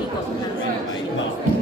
he got cancer.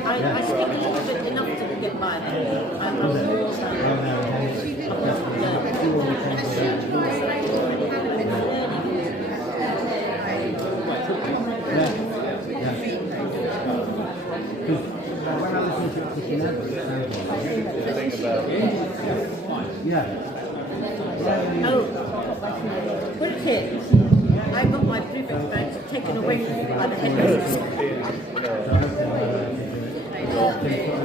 I speak a little bit enough to get by there. I'm more wicked. I got my prefix badge taken away from me by the headmistress.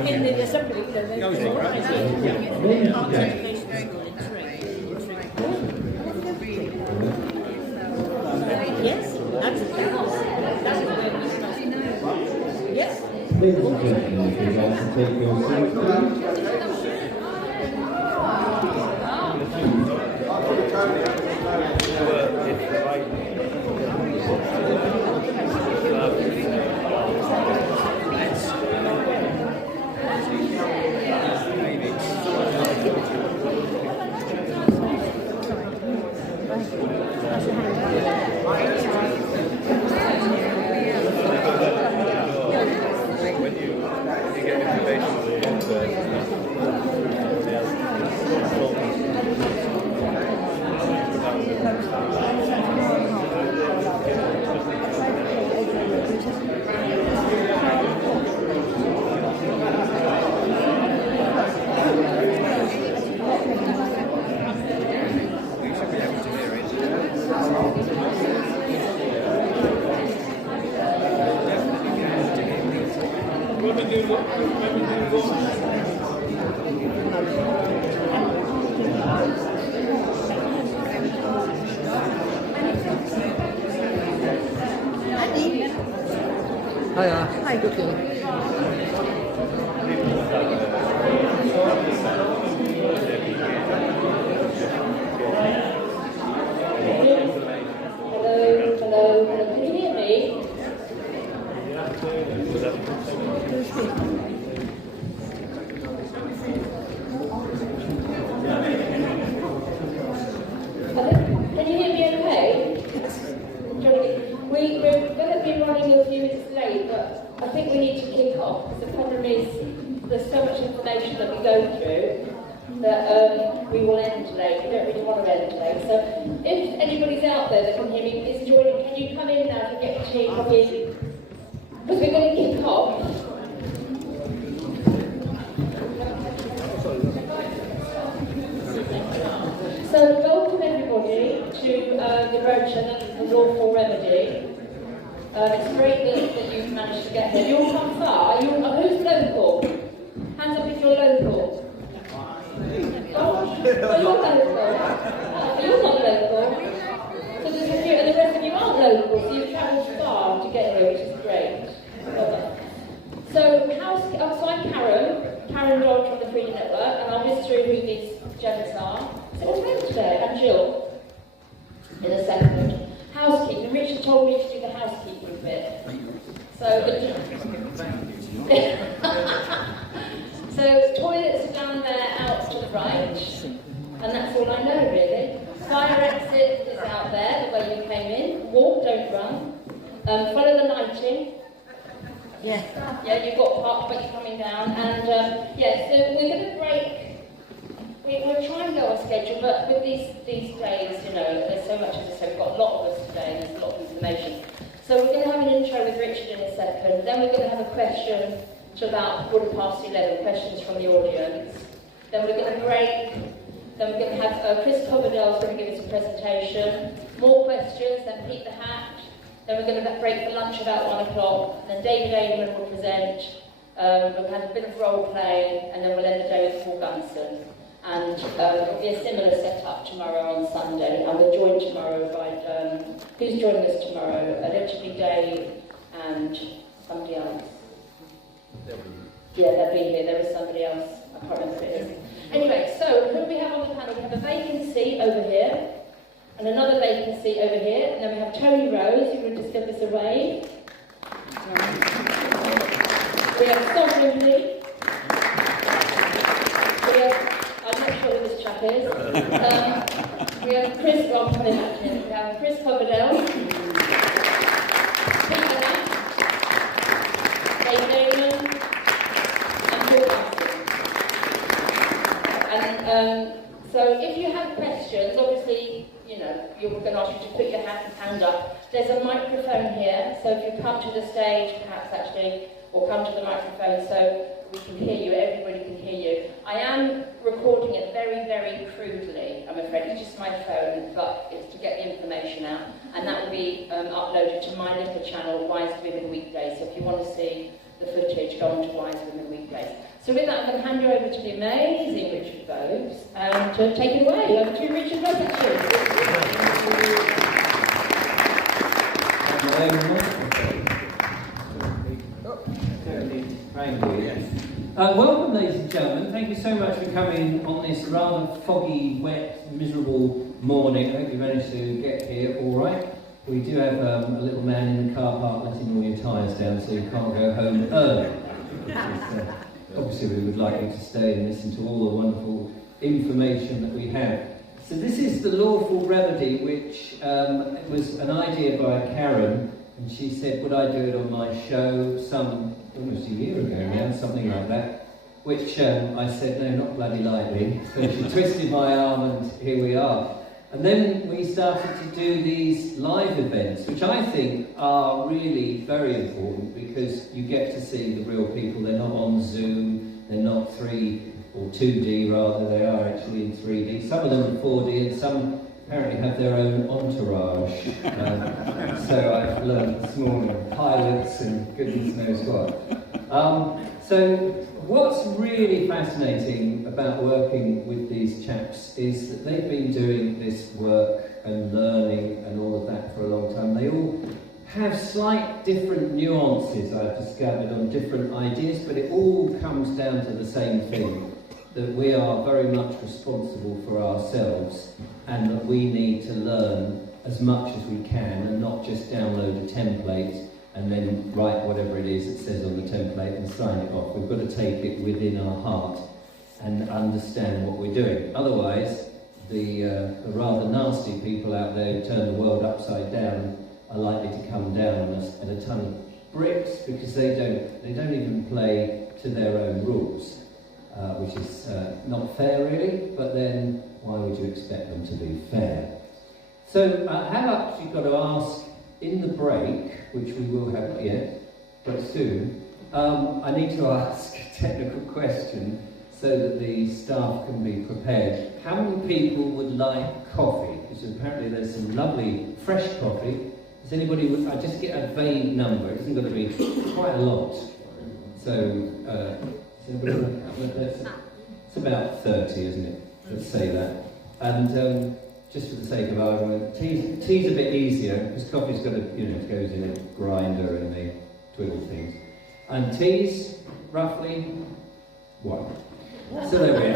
In the assembly, there's arts education school in Tring. Yes, absolutely. That is where we started. Yes. Ladies and gentlemen, if you'd like to take your seats, Hi, good Hello, can you hear me? Can you hear me okay? We're going to be running a few minutes late, but I think we need to kick off. The problem is there's so much information that we go through that we will end late. We don't really want to end late. So if anybody's out there that can hear me, is joining, can you come in now to get your tea, coffee? Because we're going to kick off. So welcome everybody to the Roadshow, the Lawful Remedy. It's great that you've managed to get here. You all come far. Who's local? Hands up if you're local. Oh, you're local. You're not local. So there's a few, and the rest of you aren't local, so you've travelled far to get here, which is great. So I'm Karen Dodd from the Freedom Network, and I'll list through who these gents are. So what's happened today? And Jill, in a second. Housekeeping. Richard told me to do the housekeeping bit. So toilets are down there out to the right, and that's all I know really. Fire exit is out there, the way you came in. Walk, don't run. Follow the lighting. Yeah, you've got park, but you're coming down. And so we're going to break. We'll try and go on schedule, but with these days, there's so much, as I said, we've got a lot of us today, and there's a lot of information. So we're going to have an intro with Richard in a second, then we're going to have a question to about 11:15, questions from the audience. Then we're going to break, then we're going to have Chris Coverdale is going to give us a presentation, more questions, then Pete the Hat, then we're going to break for lunch about 1 o'clock, and then David Adelman will present, we'll have a bit of role playing, and then we'll end the day with Gunson. And it'll be a similar setup tomorrow on Sunday, and we're joined tomorrow by, who's joining us tomorrow? Allegedly Dave and somebody else. Yeah, they'll be here. There is somebody else. I can't remember who it is. Anyway, so who do we have on the panel? We have a vacancy over here, and another vacancy over here, and then we have Tony Rose, who will just give us a wave. We have Sovereign Lee. We have, I'm not sure who this chap is. We have Chris, well, I'm putting that in. We have Chris Coverdale. Peter Nash. Adelman. And Paul Gunson. And so if you have questions, obviously, you know, you're going to ask you to put your hand up. There's a microphone here, so if you come to the stage, perhaps actually, or come to the microphone so we can hear you, everybody can hear you. I am recording it very, very crudely, I'm afraid. It's just my phone, but it's to get the information out. And that will be uploaded to my little channel, Wise Women Weekdays. So if you want to see the footage, go on to Wise Women Weekdays. So with that, I'm going to hand you over to the amazing Richard Vobes to take it away. Over to you, Richard Vobes. Welcome, ladies and gentlemen. Thank you so much for coming on this rather foggy, wet, miserable morning. I hope you managed to get here all right. We do have a little man in the car park letting all your tyres down so you can't go home early. Obviously, we would like you to stay and listen to all the wonderful information that we have. So this is the Lawful Remedy, which was an idea by Karen, and she said, would I do it on my show almost a year ago now, something like that, which I said, no, not bloody lightly. So she twisted my arm and here we are. And then we started to do these live events, which I think are really very important because you get to see the real people. They're not on Zoom, they're not 3 or 2D rather, they are actually in 3D. Some of them are 4D and some apparently have their own entourage. So I've learned this morning, pilots and goodness knows what. So what's really fascinating about working with these chaps is that they've been doing this work and learning and all of that for a long time. They all have slight different nuances, I've discovered, on different ideas, but it all comes down to the same thing, that we are very much responsible for ourselves and that we need to learn as much as we can and not just download a template and then write whatever it is that says on the template and sign it off. We've got to take it within our heart and understand what we're doing. Otherwise, the rather nasty people out there who turn the world upside down are likely to come down on us in a ton of bricks because they don't even play to their own rules, which is not fair really, but then why would you expect them to be fair? So how much you've got to ask in the break, which we will have not yet, but soon, I need to ask a technical question so that the staff can be prepared. How many people would like coffee? Because apparently there's some lovely fresh coffee. Does anybody, I just get a vague number, it isn't going to be quite a lot. So, it's about 30, isn't it? Let's say that. And just for the sake of argument, tea's a bit easier, because coffee's got it goes in a grinder and they twiddle things. And tea's, roughly, 1. So there we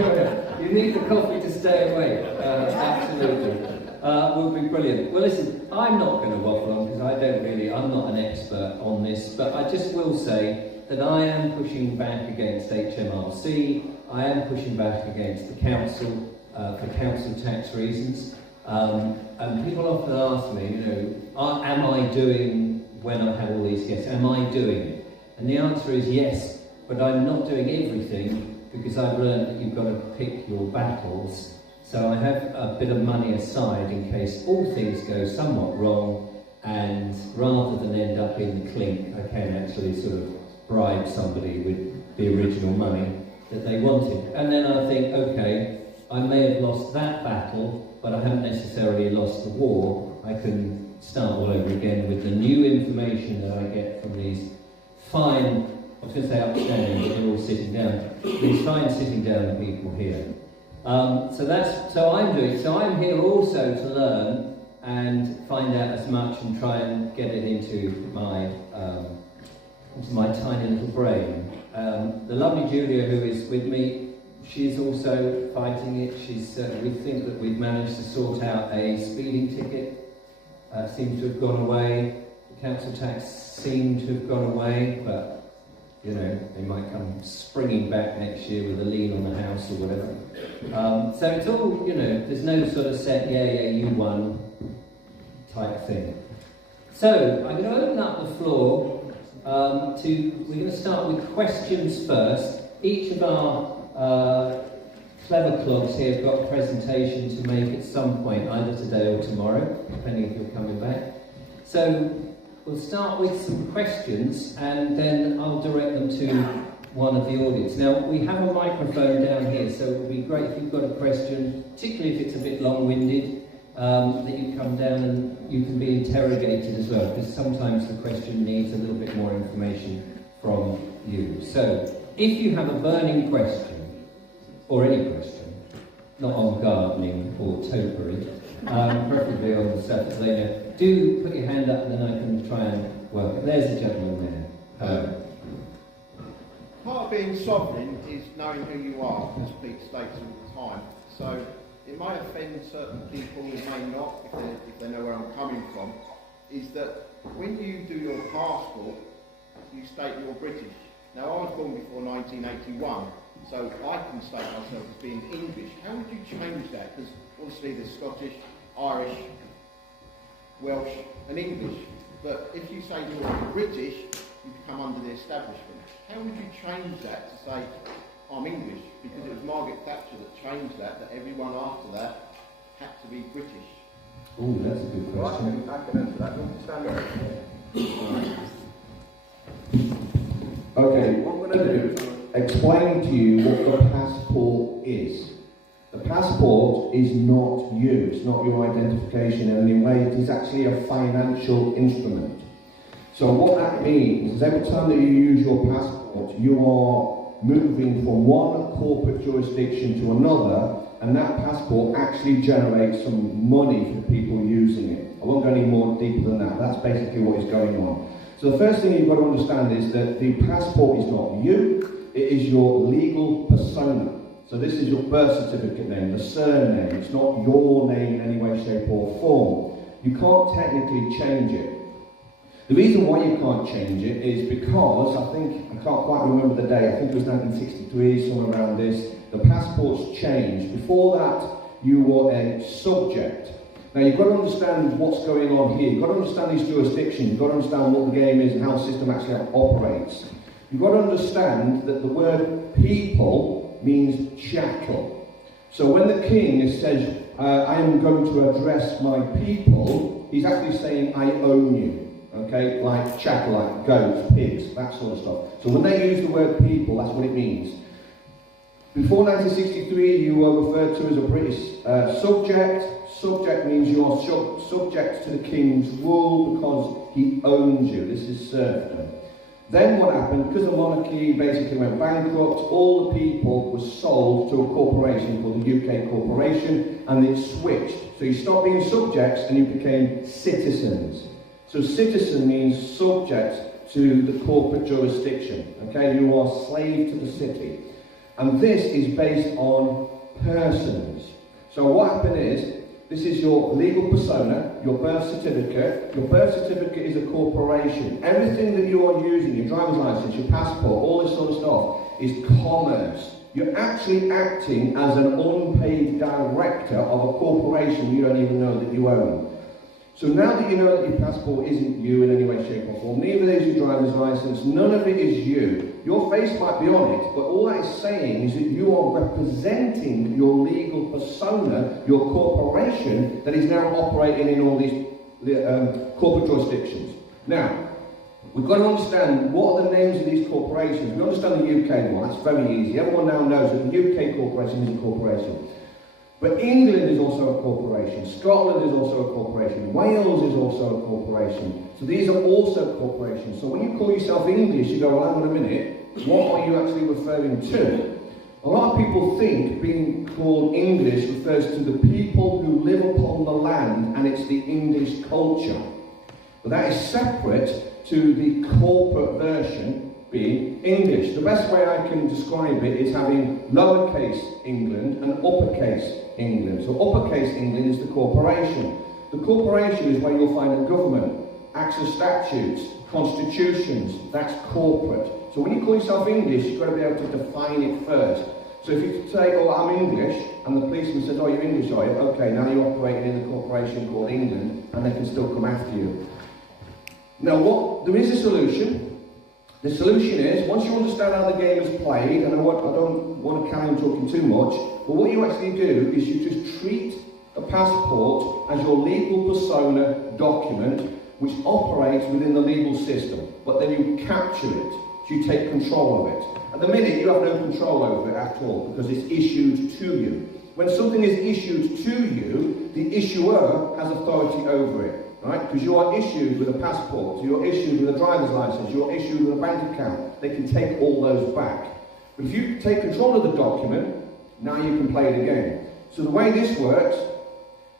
are. You need the coffee to stay awake, absolutely. Will be brilliant. Well listen, I'm not going to waffle on because I'm not an expert on this, but I just will say that I am pushing back against HMRC, I am pushing back against the council for council tax reasons. And people often ask me, am I doing, when I have all these guests, am I doing it? And the answer is yes, but I'm not doing everything because I've learned that you've got to pick your battles. So I have a bit of money aside in case all things go somewhat wrong, and rather than end up in the clink, I can actually sort of bribe somebody with the original money that they wanted. And then I think, okay, I may have lost that battle, but I haven't necessarily lost the war. I can start all over again with the new information that I get from these fine was going to say upstanding, but they're all sitting down. Please find sitting down the people here. So I'm here also to learn and find out as much and try and get it into my tiny little brain. The lovely Julia, who is with me, she's also fighting it. We think that we've managed to sort out a speeding ticket. Seems to have gone away. The council tax seemed to have gone away, but you know, they might come springing back next year with a lien on the house or whatever. So it's all, you know, there's no sort of set, yeah, you won type thing. So I'm going to open up the floor we're going to start with questions first. Each of our clever clogs here have got a presentation to make at some point, either today or tomorrow, depending if you're coming back. So we'll start with some questions and then I'll direct them to one of the audience. Now, we have a microphone down here, so it would be great if you've got a question, particularly if it's a bit long-winded, that you come down and you can be interrogated as well, because sometimes the question needs a little bit more information from you. So, if you have a burning question, or any question, not on gardening or topiary, preferably on the surface later, do put your hand up and then I can try and work it. There's a gentleman there. Part of being sovereign is knowing who you are, as Pete states all the time. So it may offend certain people, it may not, if they know where I'm coming from, is that when you do your passport, you state you're British. Now, I was born before 1981, so I can state myself as being English. How would you change that? Because obviously there's Scottish, Irish, Welsh and English. But if you say you're British, you become under the establishment. How would you change that to say, I'm English? Because it was Margaret Thatcher that changed that everyone after that had to be British. Oh, that's a good question. I can answer that. Stand up. Okay, what I'm going to do is explain to you what the passport is. The passport is not you, it's not your identification in any way, it is actually a financial instrument. So what that means is every time that you use your passport, you are moving from one corporate jurisdiction to another, and that passport actually generates some money for people using it. I won't go any more deeper than that, that's basically what is going on. So the first thing you've got to understand is that the passport is not you, it is your legal persona. So this is your birth certificate name, the surname. It's not your name in any way, shape or form. You can't technically change it. The reason why you can't change it is because, I can't quite remember the day, I think it was 1963, somewhere around this, the passports changed. Before that, you were a subject. Now you've got to understand what's going on here. You've got to understand these jurisdictions. You've got to understand what the game is and how the system actually operates. You've got to understand that the word people means chattel. So when the king says, I am going to address my people, he's actually saying, I own you. Okay, like chattel, like goats, pigs, that sort of stuff. So when they use the word people, that's what it means. Before 1963, you were referred to as a British subject. Subject means you are subject to the king's rule because he owns you. This is serfdom. Then what happened, because the monarchy basically went bankrupt, all the people were sold to a corporation called the UK Corporation, and it switched. So you stopped being subjects and you became citizens. So citizen means subject to the corporate jurisdiction. Okay, you are slave to the city. And this is based on persons. So what happened is, this is your legal persona, your birth certificate. Your birth certificate is a corporation. Everything that you are using, your driver's license, your passport, all this sort of stuff, is commerce. You're actually acting as an unpaid director of a corporation you don't even know that you own. So now that you know that your passport isn't you in any way, shape or form, neither is your driver's license, none of it is you. Your face might be on it, but all that is saying is that you are representing your legal persona, your corporation, that is now operating in all these corporate jurisdictions. Now, we've got to understand what are the names of these corporations. We understand the UK one, that's very easy. Everyone now knows that the UK corporation is a corporation. But England is also a corporation, Scotland is also a corporation, Wales is also a corporation. So these are also corporations. So when you call yourself English, you go, well, hang on a minute, what are you actually referring to? A lot of people think being called English refers to the people who live upon the land and it's the English culture. But that is separate to the corporate version being English. The best way I can describe it is having lowercase England and uppercase England. So uppercase England is the corporation. The corporation is where you'll find a government, acts of statutes, constitutions. That's corporate. So when you call yourself English, you've got to be able to define it first. So if you say, oh, I'm English, and the policeman says, oh, you're English, are you? Okay, now you're operating in a corporation called England, and they can still come after you. Now, there is a solution. The solution is, once you understand how the game is played, and I don't want to carry on talking too much, but what you actually do is you just treat a passport as your legal persona document, which operates within the legal system, but then you capture it, so you take control of it. At the minute, you have no control over it at all, because it's issued to you. When something is issued to you, the issuer has authority over it, right? Because you are issued with a passport, you're issued with a driver's license, you're issued with a bank account. They can take all those back. But if you take control of the document, now you can play the game. So the way this works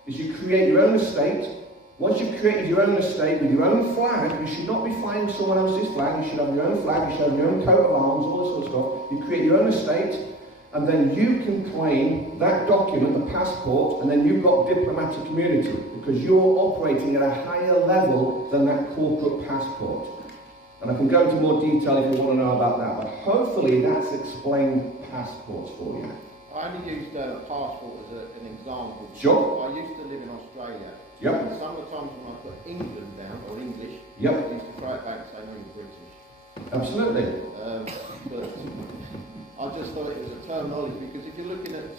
is you create your own estate. Once you've created your own estate with your own flag, you should not be flying someone else's flag. You should have your own flag, you should have your own coat of arms, all this sort of stuff. You create your own estate, and then you can claim that document, the passport, and then you've got diplomatic immunity, because you're operating at a higher level than that corporate passport. And I can go into more detail if you want to know about that, but hopefully that's explained passports for you. I only used a passport as an example. Sure. I used to live in Australia. Yep. And some of the times when I put England down, or English, Yep. I used to throw it back and say, no, you're British. Absolutely. But I just thought it was a terminology, because if you're looking at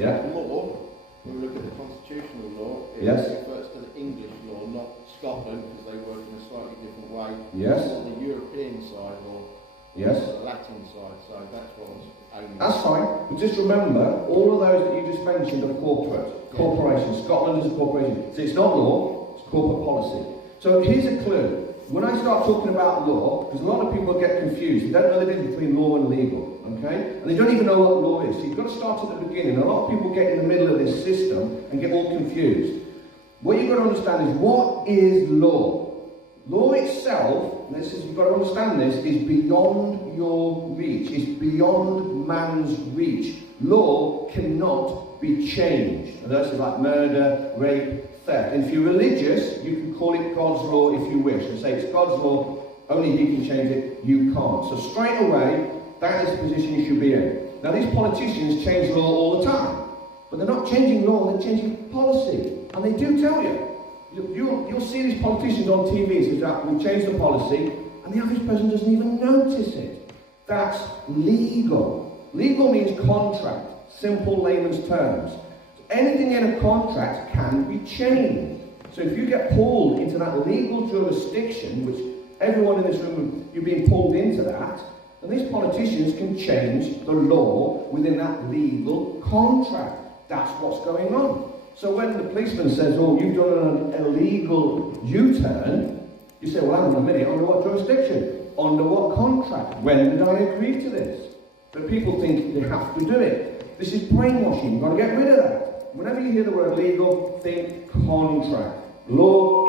Yeah. law, when we look at the constitutional law, it Yes. refers to the English law, not Scotland, because they work in a slightly different way. Yes. Or the European side, or Yes. the Latin side, so that's what I was aiming That's fine, but just remember, all of those that you just mentioned are corporate. Corporations. Scotland is a corporation. So it's not law, it's corporate policy. So here's a clue. When I start talking about law, because a lot of people get confused, they don't know the difference between law and legal, okay? And they don't even know what law is. So you've got to start at the beginning. A lot of people get in the middle of this system and get all confused. What you've got to understand is, what is law? Law itself, and this is, you've got to understand this, is beyond your reach. It's beyond man's reach. Law cannot be changed. And that's like murder, rape, theft. And if you're religious, you can call it God's law if you wish, and say it's God's law, only He can change it, you can't. So straight away, that is the position you should be in. Now these politicians change law all the time, but they're not changing law, they're changing policy. And they do tell you. You'll see these politicians on TV and say that we changed the policy, and the average person doesn't even notice it. That's legal. Legal means contract, simple layman's terms. Anything in a contract can be changed. So if you get pulled into that legal jurisdiction, which everyone in this room, you're being pulled into that, then these politicians can change the law within that legal contract. That's what's going on. So when the policeman says, oh, you've done an illegal U-turn, you say, well, hang on a minute, under what jurisdiction? Under what contract? When did I agree to this? But people think they have to do it. This is brainwashing. You've got to get rid of that. Whenever you hear the word legal, think contract. Law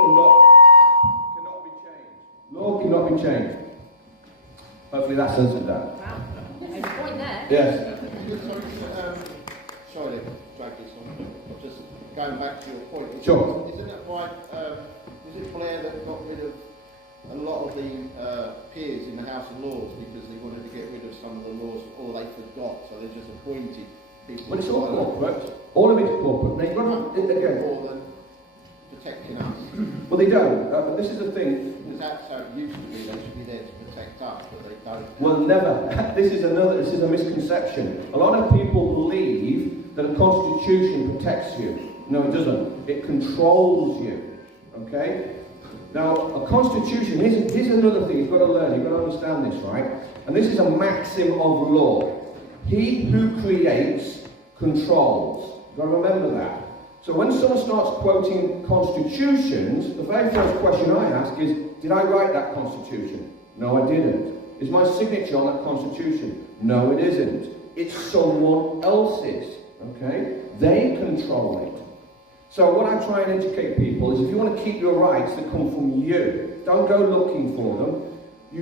cannot be changed. Law cannot be changed. Hopefully that answered that. Wow. There's a point there. Yes. Sorry to drag this on. Just going back to your point. Sure. Isn't it right? Was it Blair that got rid of a lot of the peers in the House of Lords because they wanted to get rid of some of the laws, or they forgot, so they just appointed people. But it's all corporate. All of it's corporate. They've got to, again. More than protecting us. Well, they don't. This is the thing. Because that's how it used to be. They should be there to protect us, but they don't. Well, never. This is a misconception. A lot of people believe that a constitution protects you. No, it doesn't. It controls you. Okay? Now, a constitution, here's another thing you've got to learn, you've got to understand this, right? And this is a maxim of law. He who creates, controls. You've got to remember that. So when someone starts quoting constitutions, the very first question I ask is, did I write that constitution? No, I didn't. Is my signature on that constitution? No, it isn't. It's someone else's, okay? They control it. So what I try and educate people is if you want to keep your rights that come from you, don't go looking for them.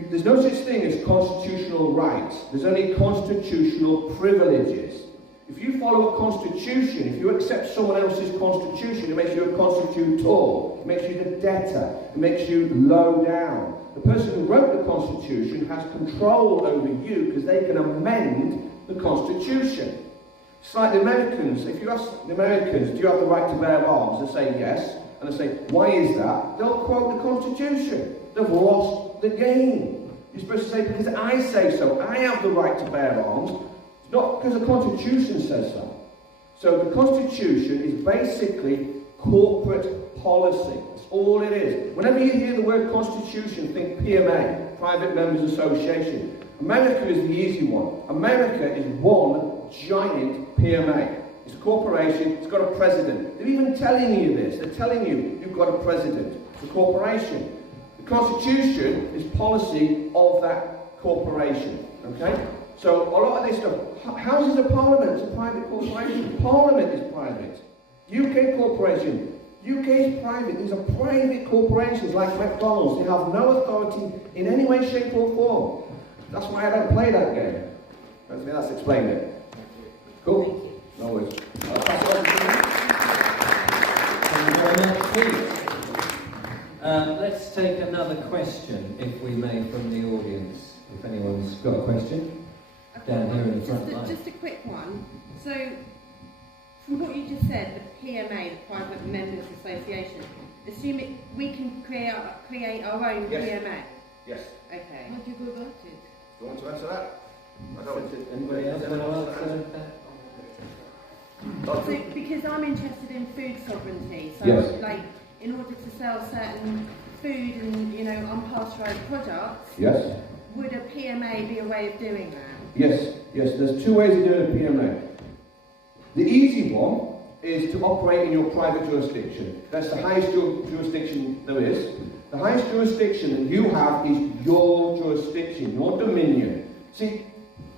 There's no such thing as constitutional rights. There's only constitutional privileges. If you follow a constitution, if you accept someone else's constitution, it makes you a constitutor, it makes you the debtor, it makes you low down. The person who wrote the constitution has control over you because they can amend the constitution. It's like the Americans. If you ask the Americans, do you have the right to bear arms? They say yes. And they say, why is that? They'll quote the constitution. They've lost the game. You're supposed to say, because I say so. I have the right to bear arms. It's not because the Constitution says so. So the Constitution is basically corporate policy. That's all it is. Whenever you hear the word Constitution, think PMA, Private Members Association. America is the easy one. America is one giant PMA. It's a corporation, it's got a president. They're even telling you this. They're telling you you've got a president. It's a corporation. The Constitution is policy of that corporation. Okay? So a lot of this stuff, Houses of Parliament is a private corporation. Parliament is private. UK corporation. UK is private. These are private corporations like McDonald's. They have no authority in any way, shape or form. That's why I don't play that game. That's explained it. Cool? No worries. Thank you very much, Pete. Let's take another question, if we may, from the audience. If anyone's got a question. Down here in the front line. Just a quick one. So, from what you just said, the PMA, the Private Members Association, assuming we can create our own PMA? Yes. Okay. How do you go about it? Do you want to answer that? I don't. Anybody else want to answer that? So, because I'm interested in food sovereignty, so yes. like in order to sell certain food and unpasteurised products, yes. Would a PMA be a way of doing that? Yes, there's two ways of doing a PMA. The easy one is to operate in your private jurisdiction. That's the highest jurisdiction there is. The highest jurisdiction that you have is your jurisdiction, your dominion. See,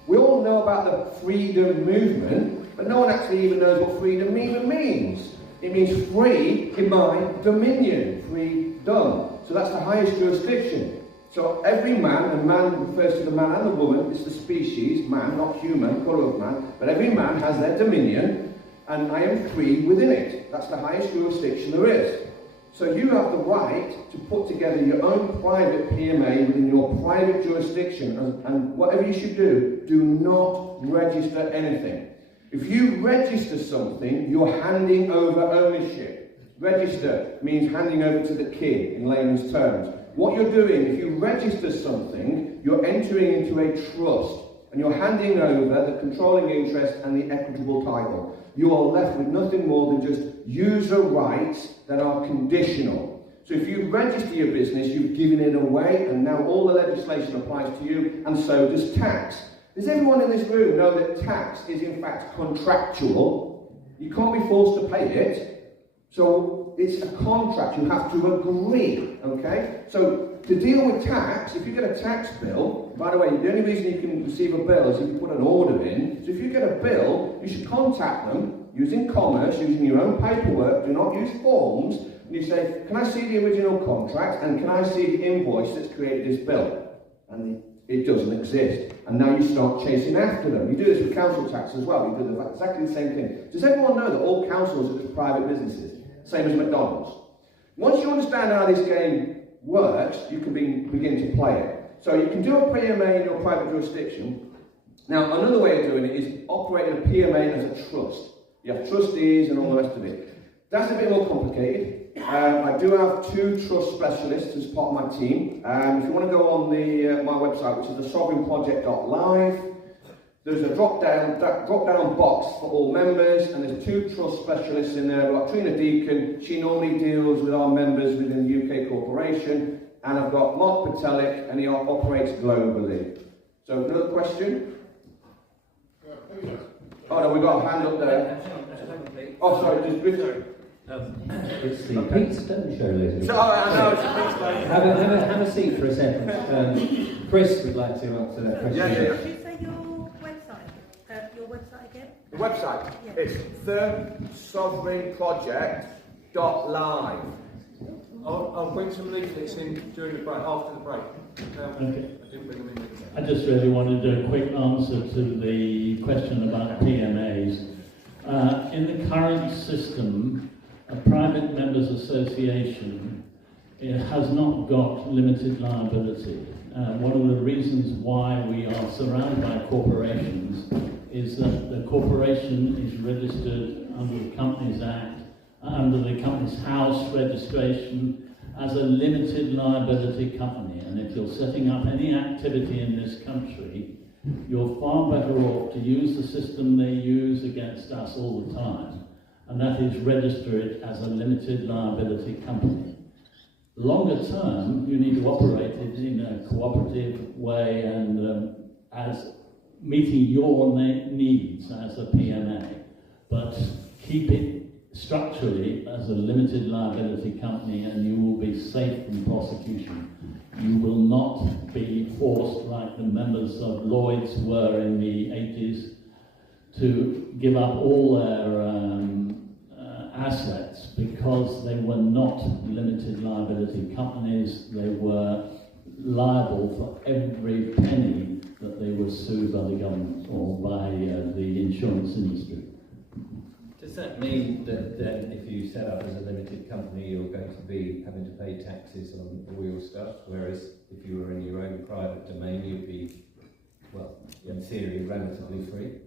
we all know about the freedom movement, but no one actually even knows what freedom even means. It means free in my dominion, freedom. So that's the highest jurisdiction. So every man, and man refers to the man and the woman, it's the species, man, not human, colour of man, but every man has their dominion, and I am free within it. That's the highest jurisdiction there is. So you have the right to put together your own private PMA within your private jurisdiction, and whatever you should do not register anything. If you register something, you're handing over ownership. Register means handing over to the king, in layman's terms. What you're doing, if you register something, you're entering into a trust, and you're handing over the controlling interest and the equitable title. You are left with nothing more than just user rights that are conditional. So if you register your business, you've given it away, and now all the legislation applies to you, and so does tax. Does everyone in this room know that tax is in fact contractual? You can't be forced to pay it. So it's a contract, you have to agree, okay? So to deal with tax, if you get a tax bill, by the way, the only reason you can receive a bill is if you put an order in. So if you get a bill, you should contact them using commerce, using your own paperwork, do not use forms, and you say, can I see the original contract, and can I see the invoice that's created this bill? And it doesn't exist. And now you start chasing after them. You do this with council tax as well. You do exactly the same thing. Does everyone know that all councils are just private businesses? Same as McDonald's. Once you understand how this game works, you can begin to play it. So you can do a PMA in your private jurisdiction. Now, another way of doing it is operating a PMA as a trust. You have trustees and all the rest of it. That's a bit more complicated. I do have 2 trust specialists as part of my team. If you want to go on my website, which is thesovereignproject.live, there's a drop-down box for all members, and there's 2 trust specialists in there. We've got Trina Deacon, she normally deals with our members within the UK corporation, and I've got Mark Patelik, and he operates globally. So another question? Oh no, we've got a hand up there. Oh sorry, just It's the Pete Stone Show, ladies and So, I know, it's a Pete Stone. Have a seat for a second. Chris would like to answer that question. Yeah. Could you say your website? Your website again? The website Yeah. is thirdsovereignproject.live. I'll bring some leaflets in during the break, after the break. Okay. I didn't bring them in. I just really wanted a quick answer to the question about PMAs. In the current system, a private members association has not got limited liability. One of the reasons why we are surrounded by corporations is that the corporation is registered under the Companies Act, under the Companies House registration as a limited liability company. And if you're setting up any activity in this country, you're far better off to use the system they use against us all the time, and that is register it as a limited liability company. Longer term, you need to operate it in a cooperative way and as meeting your needs as a PMA, but keep it structurally as a limited liability company and you will be safe from prosecution. You will not be forced, like the members of Lloyd's were in the 80s, to give up all their assets because they were not limited liability companies. They were liable for every penny that they were sued by the government or by the insurance industry. Does that mean that then if you set up as a limited company you're going to be having to pay taxes on all your stuff, whereas if you were in your own private domain you'd be, well, in theory, relatively free?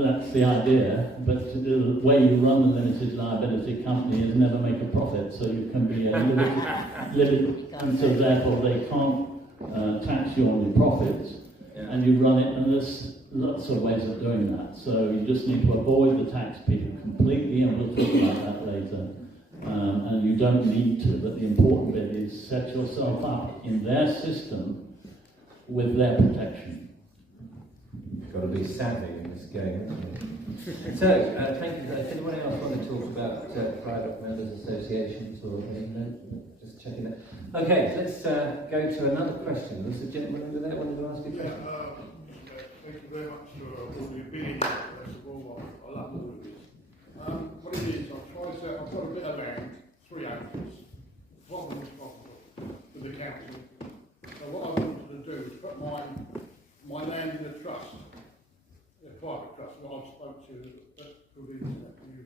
That's the idea, but the way you run a limited liability company is never make a profit, so you can be a limited, and so therefore they can't tax you on your profits, and you run it, and there's lots of ways of doing that. So you just need to avoid the tax people completely, and we'll talk about that later. And you don't need to, but the important bit is set yourself up in their system with their protection. You've got to be savvy in this game, haven't you? So, thank you. Does anyone else want to talk about private members associations or anything? No? Just checking that. Okay, let's go to another question. Was the gentleman over there wanted to ask a question? Thank you very much for all the being first of all. I love all of this. What it is, I've tried to say, I've got a bit of land, 3 acres. The problem is possible with the council. So what I wanted to do is put my land in a trust, a private trust, what I've spoke to that provides that to you.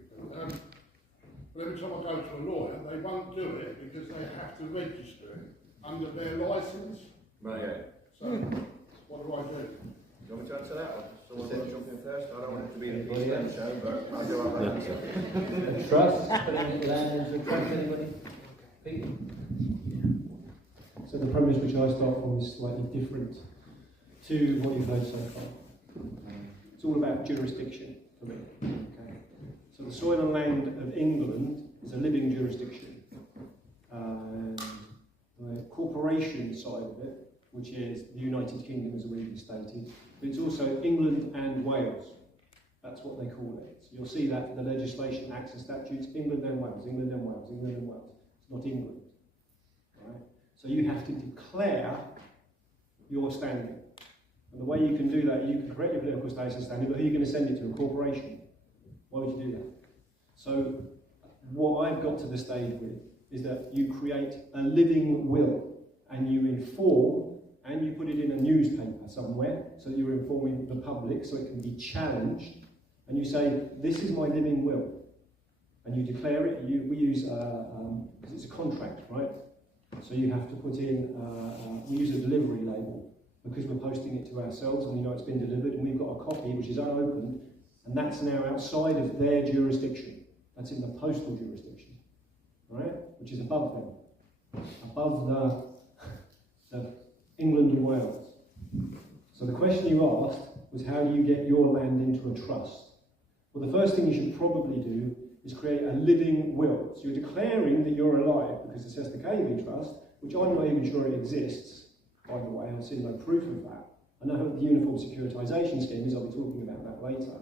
But every time I go to a lawyer, they won't do it because they have to register it under their licence. Right. So what do I do? Do you want me to answer that one? Someone want to jump in first? I don't want it to be the Pete Stone Show, but I'll go on that. Trust? Putting land into a trust, anybody? Pete? So the premise which I start from is slightly different to what you've heard so far. It's all about jurisdiction for me. Okay. So the soil and land of England is a living jurisdiction. The corporation side of it, which is the United Kingdom, has already been stated, but it's also England and Wales. That's what they call it. So you'll see that in the legislation, acts and statutes, England and Wales, England and Wales, England and Wales. It's not England. Right? So you have to declare your standing. And the way you can do that, you can create your political status and standing, but who are you going to send it to? A corporation. Why would you do that? So what I've got to the stage with is that you create a living will and you inform and you put it in a newspaper somewhere so that you're informing the public so it can be challenged, and you say, this is my living will, and you declare it. We use, it's a contract, right? So you have to put in, we use a delivery label because we're posting it to ourselves and we know it's been delivered, and we've got a copy which is unopened, and that's now outside of their jurisdiction. That's in the postal jurisdiction, right? Which is above them, above the England and Wales. So the question you asked was, how do you get your land into a trust? Well, the first thing you should probably do is create a living will. So you're declaring that you're alive because it says the KB Trust, which I'm not even sure it exists, by the way. I've seen no proof of that. I know what the uniform securitisation scheme is. I'll be talking about that later.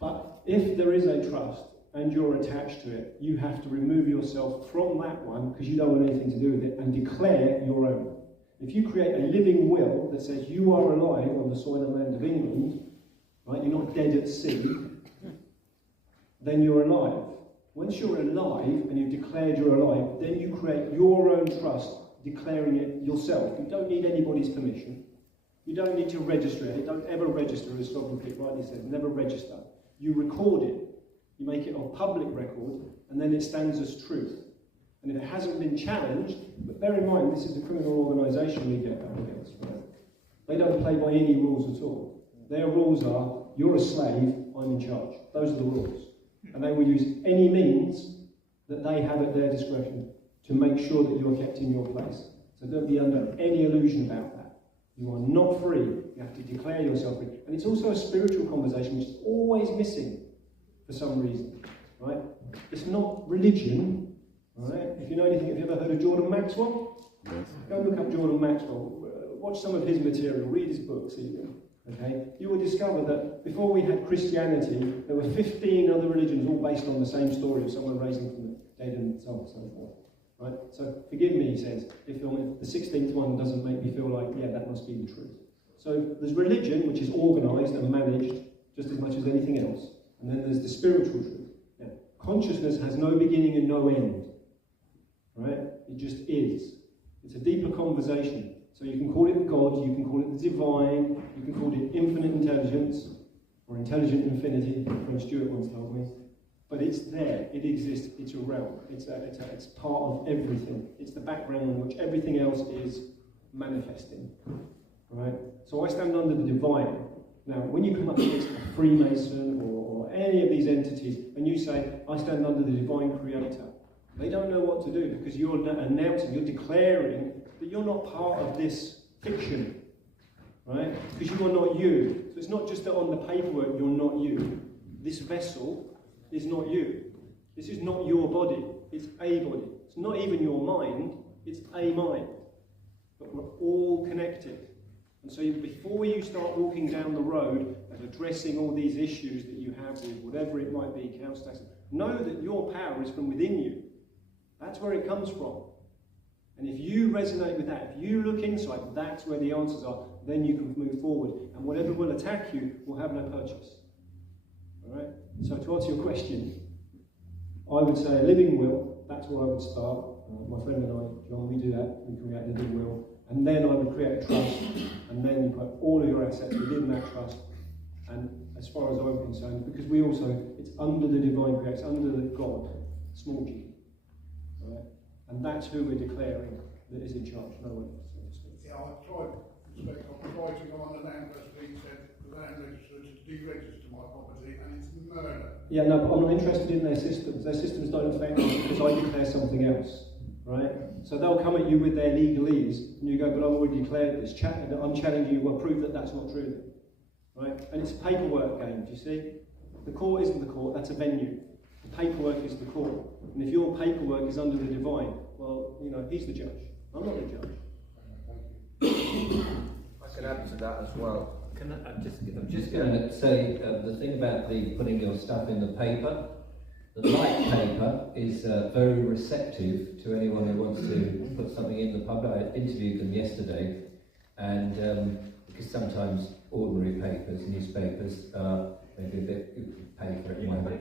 But if there is a trust and you're attached to it, you have to remove yourself from that one because you don't want anything to do with it and declare your own. If you create a living will that says you are alive on the soil and land of England, right, you're not dead at sea, then you're alive. Once you're alive and you've declared you're alive, then you create your own trust, declaring it yourself. You don't need anybody's permission. You don't need to register it. Don't ever register, as Sovereign Pete rightly says, never register. You record it, you make it on public record, and then it stands as truth. And if it hasn't been challenged, but bear in mind, this is a criminal organisation we get up against, right? They don't play by any rules at all. Their rules are, you're a slave, I'm in charge. Those are the rules. And they will use any means that they have at their discretion to make sure that you're kept in your place. So don't be under any illusion about that. You are not free. You have to declare yourself free. And it's also a spiritual conversation which is always missing for some reason, right? It's not religion, right? If you know anything, have you ever heard of Jordan Maxwell? Yes. Go look up Jordan Maxwell. Watch some of his material. Read his books even. Okay? You will discover that before we had Christianity, there were 15 other religions all based on the same story of someone raising from the dead and so on and so forth. Right? So forgive me, he says, if the 16th one doesn't make me feel like, yeah, that must be the truth. So there's religion, which is organised and managed just as much as anything else. And then there's the spiritual truth. Now, consciousness has no beginning and no end. Right? It just is. It's a deeper conversation. So you can call it God, you can call it the divine, you can call it infinite intelligence, or intelligent infinity, French Stewart once told me. But it's there, it exists, it's a realm, it's part of everything. It's the background on which everything else is manifesting. Right? So I stand under the divine. Now, when you come up against a Freemason or any of these entities, and you say, I stand under the divine creator, they don't know what to do because you're announcing, you're declaring that you're not part of this fiction, right? Because you are not you. So it's not just that on the paperwork you're not you. This vessel is not you. This is not your body. It's a body. It's not even your mind. It's a mind. But we're all connected. And so before you start walking down the road and addressing all these issues that you have with whatever it might be, council tax, know that your power is from within you. That's where it comes from. And if you resonate with that, if you look inside, that's where the answers are, then you can move forward. And whatever will attack you will have no purchase. All right? So to answer your question, I would say a living will, that's where I would start. My friend and I, John, we do that. We create a living will. And then I would create a trust. And then you put all of your assets within that trust. And as far as I'm concerned, because we also, it's under the divine creator, it's under the God, small g. Right? And that's who we're declaring that is in charge, no one else. Yeah, I tried to go on the land, as Pete said, the land register to deregister my property, and it's murder. Yeah, no, but I'm not interested in their systems. Their systems don't affect me because I declare something else, right? So they'll come at you with their legalese, and you go, but I've already declared this. I'm challenging you, well, prove that that's not true, right? And it's a paperwork game, do you see? The court isn't the court, that's a venue. The paperwork is the court. And if your paperwork is under the divine, well, you know, he's the judge. I'm not the judge. I can add to that as well. I'm just going to say the thing about putting your stuff in the paper. The light paper is very receptive to anyone who wants to put something in the public. I interviewed them yesterday, and because sometimes ordinary papers, newspapers, maybe a bit, you can pay for it.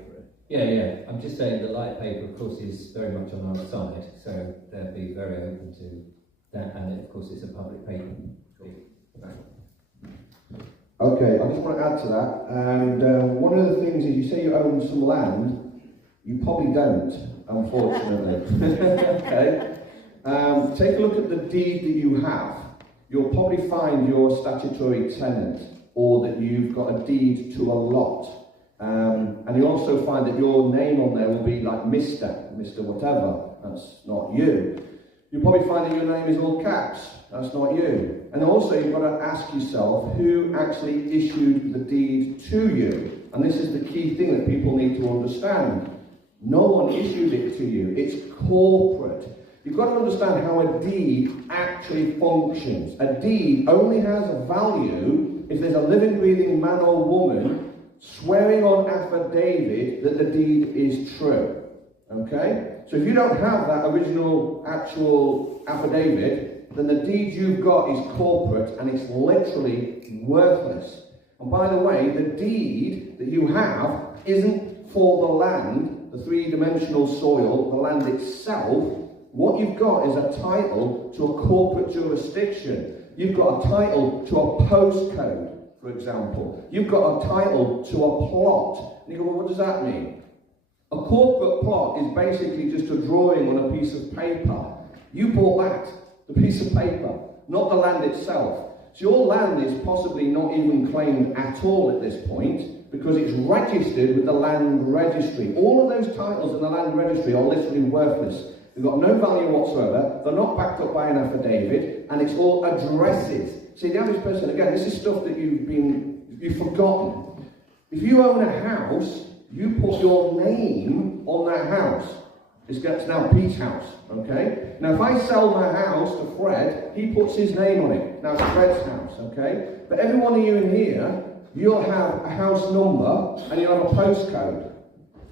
Yeah. I'm just saying the light paper, of course, is very much on our side, so they'll be very open to that, and of course it's a public paper. Okay, I just want to add to that, and one of the things is you say you own some land, you probably don't, unfortunately. Okay? Take a look at the deed that you have. You'll probably find your statutory tenant, or that you've got a deed to a lot. And you'll also find that your name on there will be like Mr. whatever. That's not you. You'll probably find that your name is all caps. That's not you. And also you've got to ask yourself who actually issued the deed to you. And this is the key thing that people need to understand. No one issued it to you. It's corporate. You've got to understand how a deed actually functions. A deed only has a value if there's a living, breathing man or woman swearing on affidavit that the deed is true. Okay? So if you don't have that original actual affidavit, then the deed you've got is corporate and it's literally worthless. And by the way, the deed that you have isn't for the land, the three-dimensional soil, the land itself. What you've got is a title to a corporate jurisdiction. You've got a title to a postcode, for example. You've got a title to a plot. And you go, well, what does that mean? A corporate plot is basically just a drawing on a piece of paper. You bought that, the piece of paper, not the land itself. So your land is possibly not even claimed at all at this point because it's registered with the land registry. All of those titles in the land registry are literally worthless. They've got no value whatsoever, they're not backed up by an affidavit, and it's all addresses. See, the average person, again, this is stuff that you've forgotten. If you own a house, you put your name on that house. It's now Pete's house, okay? Now, if I sell my house to Fred, he puts his name on it. Now, it's Fred's house, okay? But every one of you in here, you'll have a house number and you'll have a postcode.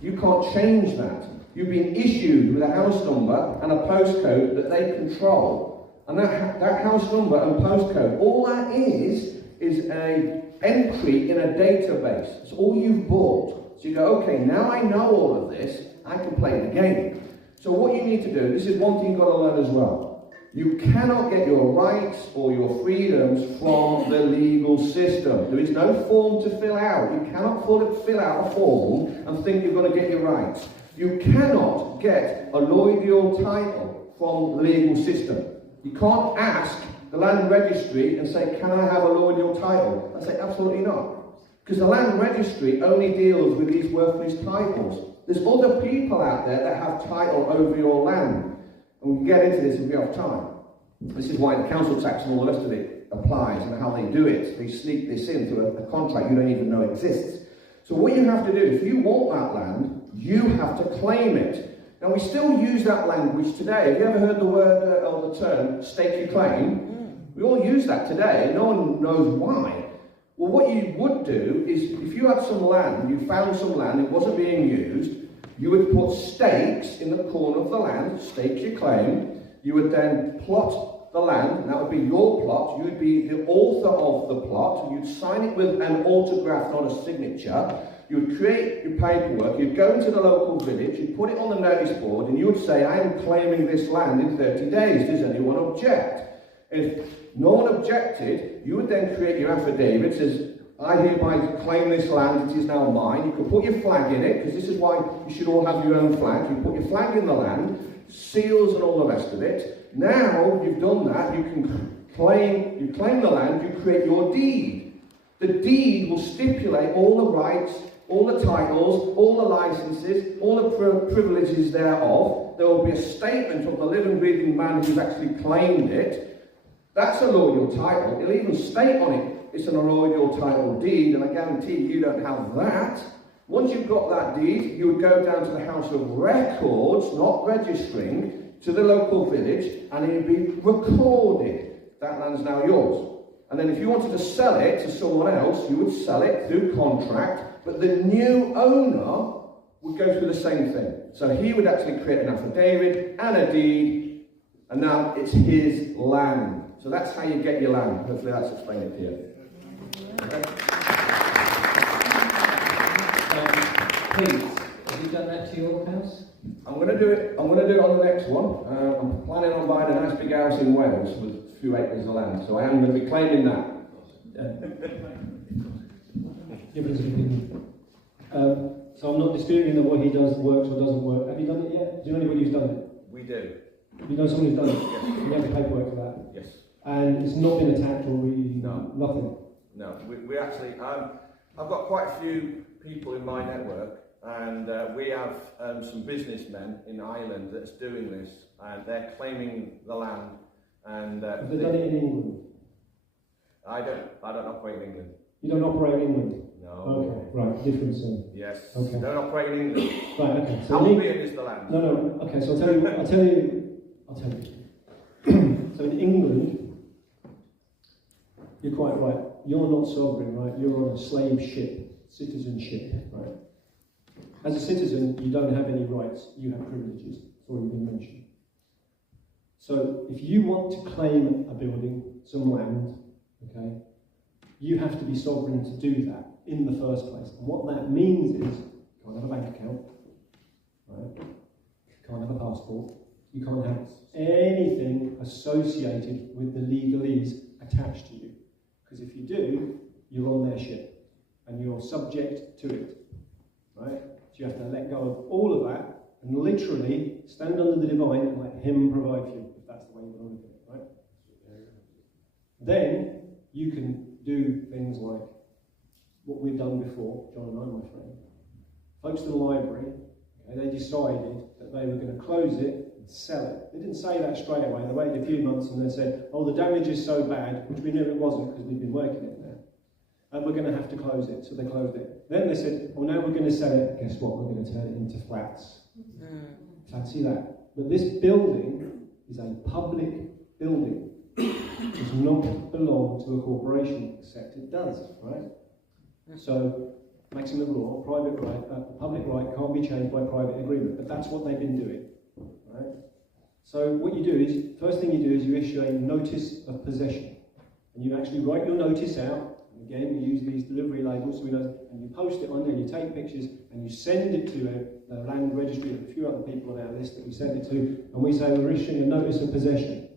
You can't change that. You've been issued with a house number and a postcode that they control. And that house number and postcode, all that is an entry in a database. It's all you've bought. So you go, okay, now I know all of this, I can play the game. So what you need to do, this is one thing you've got to learn as well. You cannot get your rights or your freedoms from the legal system. There is no form to fill out. You cannot fill out a form and think you're going to get your rights. You cannot get a Lloydial title from the legal system. You can't ask the land registry and say, can I have a Lloydial title? I say, absolutely not. Because the land registry only deals with these worthless titles. There's other people out there that have title over your land. And we can get into this if we have time. This is why the council tax and all the rest of it applies and how they do it. They sneak this in through a contract you don't even know exists. So what you have to do, if you want that land, you have to claim it. Now we still use that language today. Have you ever heard the word or the term stake your claim? We all use that today and no one knows why. Well, what you would do is, if you had some land, you found some land, it wasn't being used, you would put stakes in the corner of the land, stake your claim, you would then plot the land, and that would be your plot, you would be the author of the plot, you'd sign it with an autograph, not a signature, you would create your paperwork, you'd go into the local village, you'd put it on the notice board, and you would say, I am claiming this land in 30 days, does anyone object? If no one objected, you would then create your affidavit, says, I hereby claim this land, it is now mine. You could put your flag in it, because this is why you should all have your own flag. You put your flag in the land, seals and all the rest of it. Now you've done that, you claim the land, you create your deed. The deed will stipulate all the rights, all the titles, all the licenses, all the privileges thereof. There will be a statement of the living, breathing man who's actually claimed it. That's a Lloydial title. It'll even state on it, it's an Lloydial title deed, and I guarantee you don't have that. Once you've got that deed, you would go down to the House of Records, not registering, to the local village, and it would be recorded. That land's now yours. And then if you wanted to sell it to someone else, you would sell it through contract, but the new owner would go through the same thing. So he would actually create an affidavit and a deed, and now it's his land. So that's how you get your land. Hopefully that's explained it to you. Okay. Pete, have you done that to your house? I'm going to do it on the next one. I'm planning on buying a nice big house in Wales with a few acres of land, so I am going to be claiming that. So I'm not disputing that what he does works or doesn't work. Have you done it yet? Do you know anybody who's done it? We do. You know someone who's done it? Yes. You have the paperwork for that? Yes. And it's not been attacked or nothing? No, we actually, I've got quite a few people in my network, and we have some businessmen in Ireland that's doing this, and they're claiming the land. And have they done it in England? I don't operate in England. You don't operate in England? No. Okay, right, different thing. Yes. Okay. Don't operate in England. Right, okay. So Albion is the land. No, okay, so I'll tell you. So in England, you're quite right. You're not sovereign, right? You're on a slave ship. citizenship, right? As a citizen, you don't have any rights, you have privileges. It's already been mentioned. So if you want to claim a building, some land, okay, you have to be sovereign to do that in the first place. And what that means is you can't have a bank account, right? You can't have a passport, you can't have anything associated with the legalese attached to you. Because if you do, you're on their ship and you're subject to it, right? So you have to let go of all of that and literally stand under the divine and let him provide for you, if that's the way you want to look at it, right? Then you can do things like what we've done before, John and I, my friend. Folks to the library, okay, they decided that they were going to close it and sell it. They didn't say that straight away. They waited a few months and they said, oh, the damage is so bad, which we knew it wasn't because we'd been working it there, and we're going to have to close it. So they closed it. Then they said, well, now we're going to sell it. Guess what? We're going to turn it into flats. Fancy that. But this building is a public building. It does not belong to a corporation, except it does, right? So, maximum law, private right, public right can't be changed by private agreement, but that's what they've been doing, right? So what you do is, first thing you do is you issue a notice of possession, and you actually write your notice out. And again, we use these delivery labels, so we know, and you post it on there, and you take pictures, and you send it to the land registry and a few other people on our list that we send it to, and we say we're issuing a notice of possession.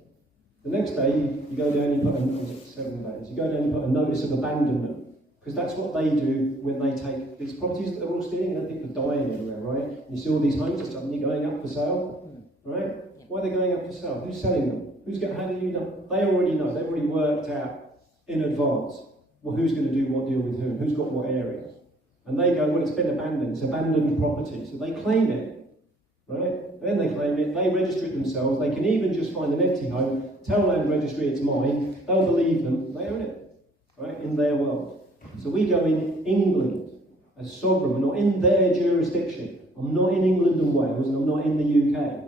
The next day, you go down and you put 7 days. You go down and put a notice of abandonment, because that's what they do when they take these properties that they're all stealing. And people are dying everywhere, right? And you see all these homes are suddenly going up for sale, right? Why are they going up for sale? Who's selling them? How do you know? They already know. They've already worked out in advance. Well, who's going to do what deal with whom? Who's got what area? And they go, well, it's been abandoned. It's abandoned property, so they claim it, right? Then they claim it. They register it themselves. They can even just find an empty home, tell land registry it's mine. They'll believe them. They own it, right? In their world. So we go in England as sovereign. We're not in their jurisdiction. I'm not in England and Wales, and I'm not in the UK.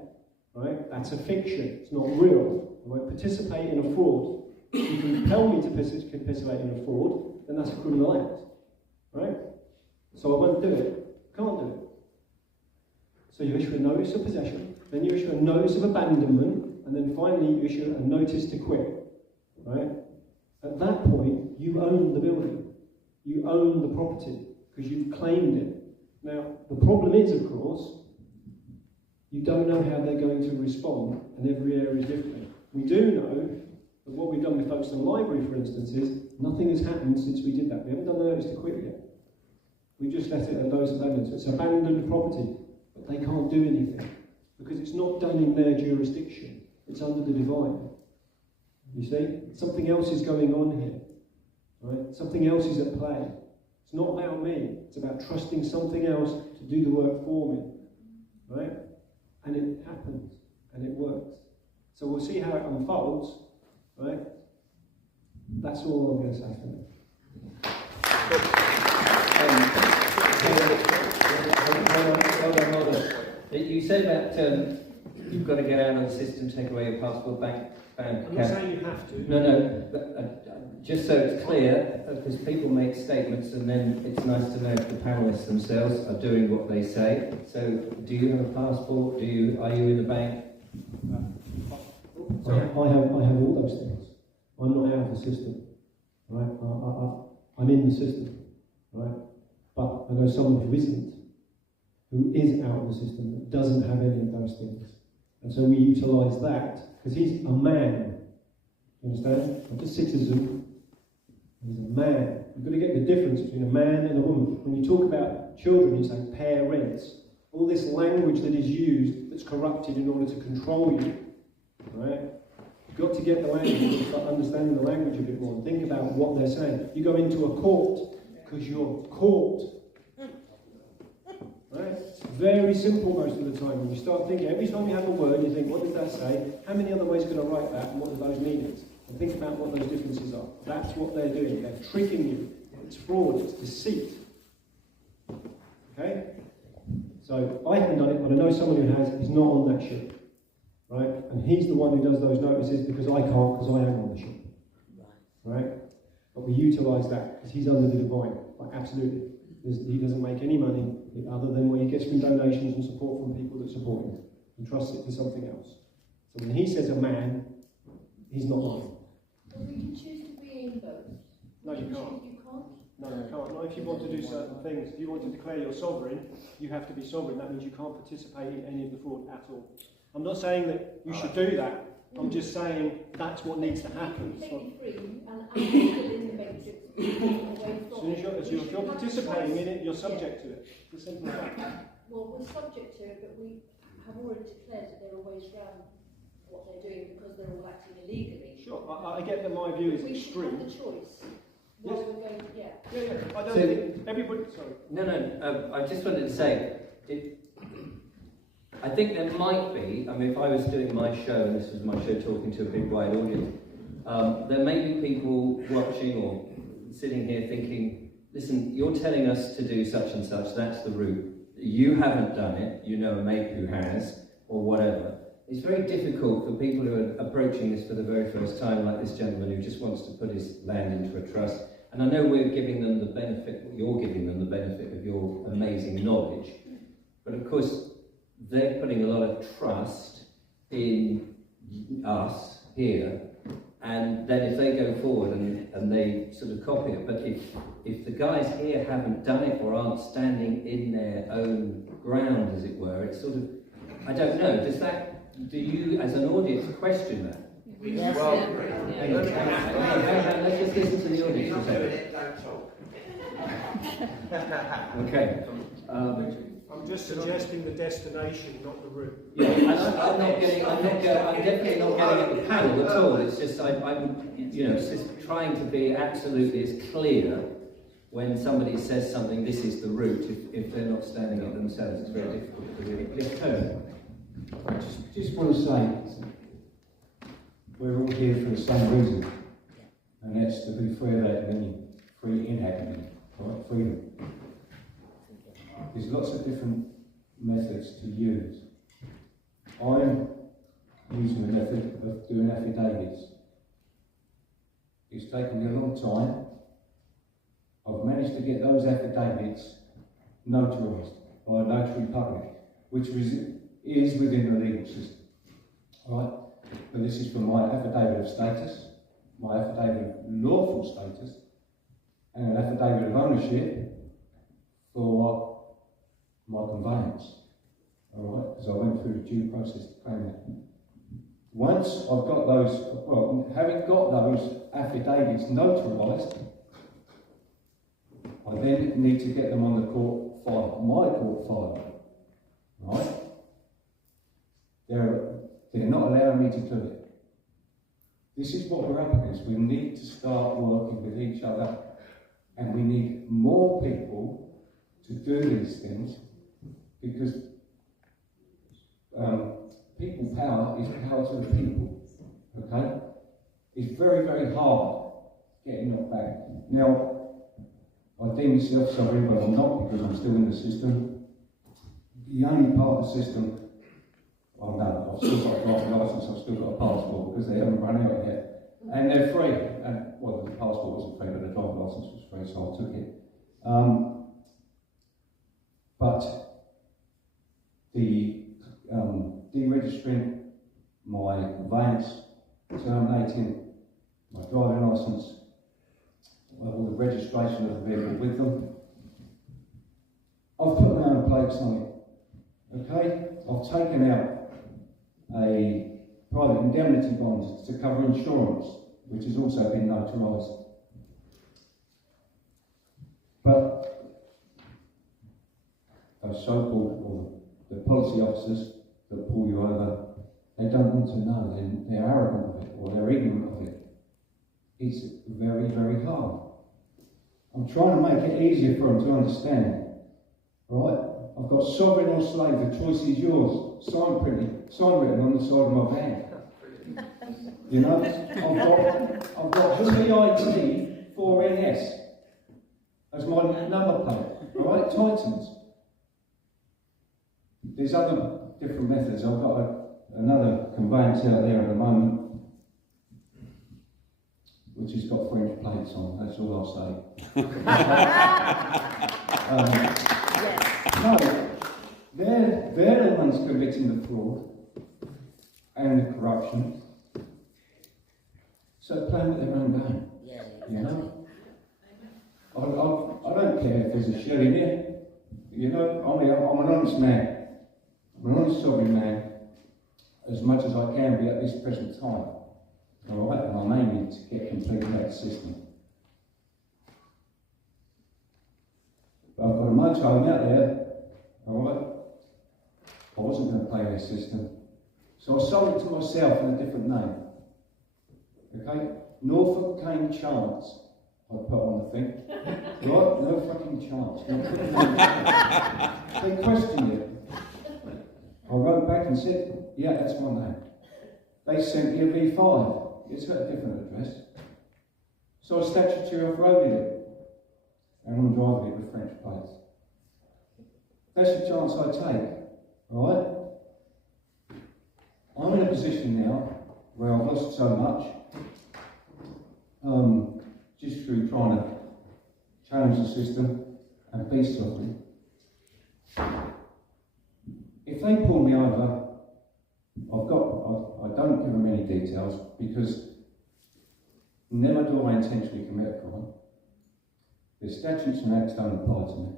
Right? That's a fiction. It's not real. I won't participate in a fraud. If you compel me to participate in a fraud, then that's a criminal act. Right? So I won't do it. Can't do it. So you issue a notice of possession, then you issue a notice of abandonment, and then finally you issue a notice to quit. Right? At that point, you own the building. You own the property because you've claimed it. Now, the problem is, of course, you don't know how they're going to respond, and every area is different. We do know that what we've done with Folkestone Library, for instance, is nothing has happened since we did that. We haven't done the notice to quit yet. We just let it at those abandoned. So it's abandoned property, but they can't do anything because it's not done in their jurisdiction. It's under the divine. You see? Something else is going on here. Right? Something else is at play. It's not about me. It's about trusting something else to do the work for me. Right? And it happens. And it works. So we'll see how it unfolds. Right? That's all I'm going to say for now. You said about you've got to get out of the system, take away your passport, bank account. I'm not saying you have to. No, but, just so it's clear, because people make statements and then it's nice to know if the panellists themselves are doing what they say. So, do you have a passport? Are you in the bank? I have all those things. I'm not out of the system, right? I'm in the system, right? But I know someone who isn't, who is out of the system, that doesn't have any of those things. And so we utilise that, because he's a man. You understand? Not a citizen. He's a man. You've got to get the difference between a man and a woman. When you talk about children, you say parents. All this language that is used that's corrupted in order to control you. Right? You've got to get the language, you've got to start understanding the language a bit more and think about what they're saying. You go into a court because you're caught. Right? It's very simple most of the time. When you start thinking, every time you have a word, you think, what did that say? How many other ways can I write that? And what are those meanings? And think about what those differences are. That's what they're doing. They're tricking you. It's fraud. It's deceit. Okay? So I haven't done it, but I know someone who has. He's not on that ship. Right? And he's the one who does those notices because I can't, because I am on the ship. Right? But we utilise that because he's under the divine. Like, absolutely. He doesn't make any money other than what he gets from donations and support from people that support him. He trusts it to something else. So when he says a man, he's not mine. Well, we can choose to be in both. No, you can't. You can't? No, you can't. Not if you want to do certain things. If you want to declare you're sovereign, you have to be sovereign. That means you can't participate in any of the fraud at all. I'm not saying that you should do that. I'm just saying that's what needs to happen. Completely free and still in the matrix. As soon as you're participating in it, you're subject to it. It's as simple as that. Well, we're subject to it, but we have already declared that there are ways around what they're doing because they're all acting illegally. Sure, I get that my view is we extreme. We should have the choice. Yes. We're going, yeah. I don't think everybody. Sorry. No. I just wanted to say, I think there might be. I mean, if I was doing my show and this was my show, talking to a big wide audience, there may be people watching or sitting here thinking, "Listen, you're telling us to do such and such. That's the route. You haven't done it. You know a mate who has, or whatever." It's very difficult for people who are approaching this for the very first time, like this gentleman who just wants to put his land into a trust. And I know we're giving them the benefit, you're giving them the benefit of your amazing knowledge. But of course, they're putting a lot of trust in us here. And then if they go forward and they sort of copy it, but if the guys here haven't done it or aren't standing in their own ground, as it were, it's sort of, I don't know, do you as an audience question that? Yes. Well, Hang on, let's just listen to the audience for a second. Okay. I'm just suggesting the destination, not the route. Yeah, I'm definitely not getting at the panel at all. It's just it's just trying to be absolutely as clear when somebody says something. This is the route. If they're not standing it themselves, it's very difficult to really. Yes, Tony. I just want to say, we're all here for the same reason, and that's to be free of Adelman, free in Adelman, right? Freedom. There's lots of different methods to use. I'm using the method of doing affidavits. It's taken me a long time. I've managed to get those affidavits notarised by a notary public, which is within the legal system. Right? But this is for my affidavit of status, my affidavit of lawful status, and an affidavit of ownership for my conveyance. Alright? Because I went through the due process to claim that. Once I've got those, having got those affidavits notarised, I then need to get them on the court file, my court file. Right? They're not allowing me to do it. This is what we're up against. We need to start working with each other, and we need more people to do these things, because people power is power to the people. Okay? It's very, very hard getting knocked back. Now, I deem myself sovereign, but I'm not, because I'm still in the system. The only part of the system, oh no, I've still got a driving licence, I've still got a passport, because they haven't run out yet. And they're free. And, well, the passport wasn't free, but the driving licence was free, so I took it. But the deregistering my conveyance, terminating my driving licence, all the registration of the vehicle with them, I've put my own plates on it. Okay? I've taken out a private indemnity bond to cover insurance, which has also been notarised. But those so-called, or the policy officers that pull you over, they don't want to know, they're arrogant of it, or they're ignorant of it. It's very, very hard. I'm trying to make it easier for them to understand. Right? I've got sovereign or slave, the choice is yours. Sign written on the side of my van. You know, I've got VIT 4NS as my number plate. Alright, Titans. There's other different methods. I've got another conveyance out there at the moment, which has got French plates on. That's all I'll say. No, they're the ones committing the fraud and the corruption. So play with their own game. You know? I don't care if there's a shell in here. You know, I'm an honest man. I'm an honest sovereign man, as much as I can be at this present time. Alright, and I'm aiming to get completely out of the system. But I've got a motorhome out there, alright? I wasn't going to play their system. So I sold it to myself in a different name. Okay? Norfolk Kane Chance, I put on the thing. Right? No fucking chance. They questioned it. I wrote back and said, yeah, that's my name. They sent me a V5. It's got a different address. So I statutory off-roaded it. And I'm driving it with French plates. That's the chance I take. Alright? I'm in a position now where I've lost so much, just through trying to challenge the system and be sovereign. If they pull me over, I don't give them any details because never do I intentionally commit a crime. The statutes and acts don't apply to me.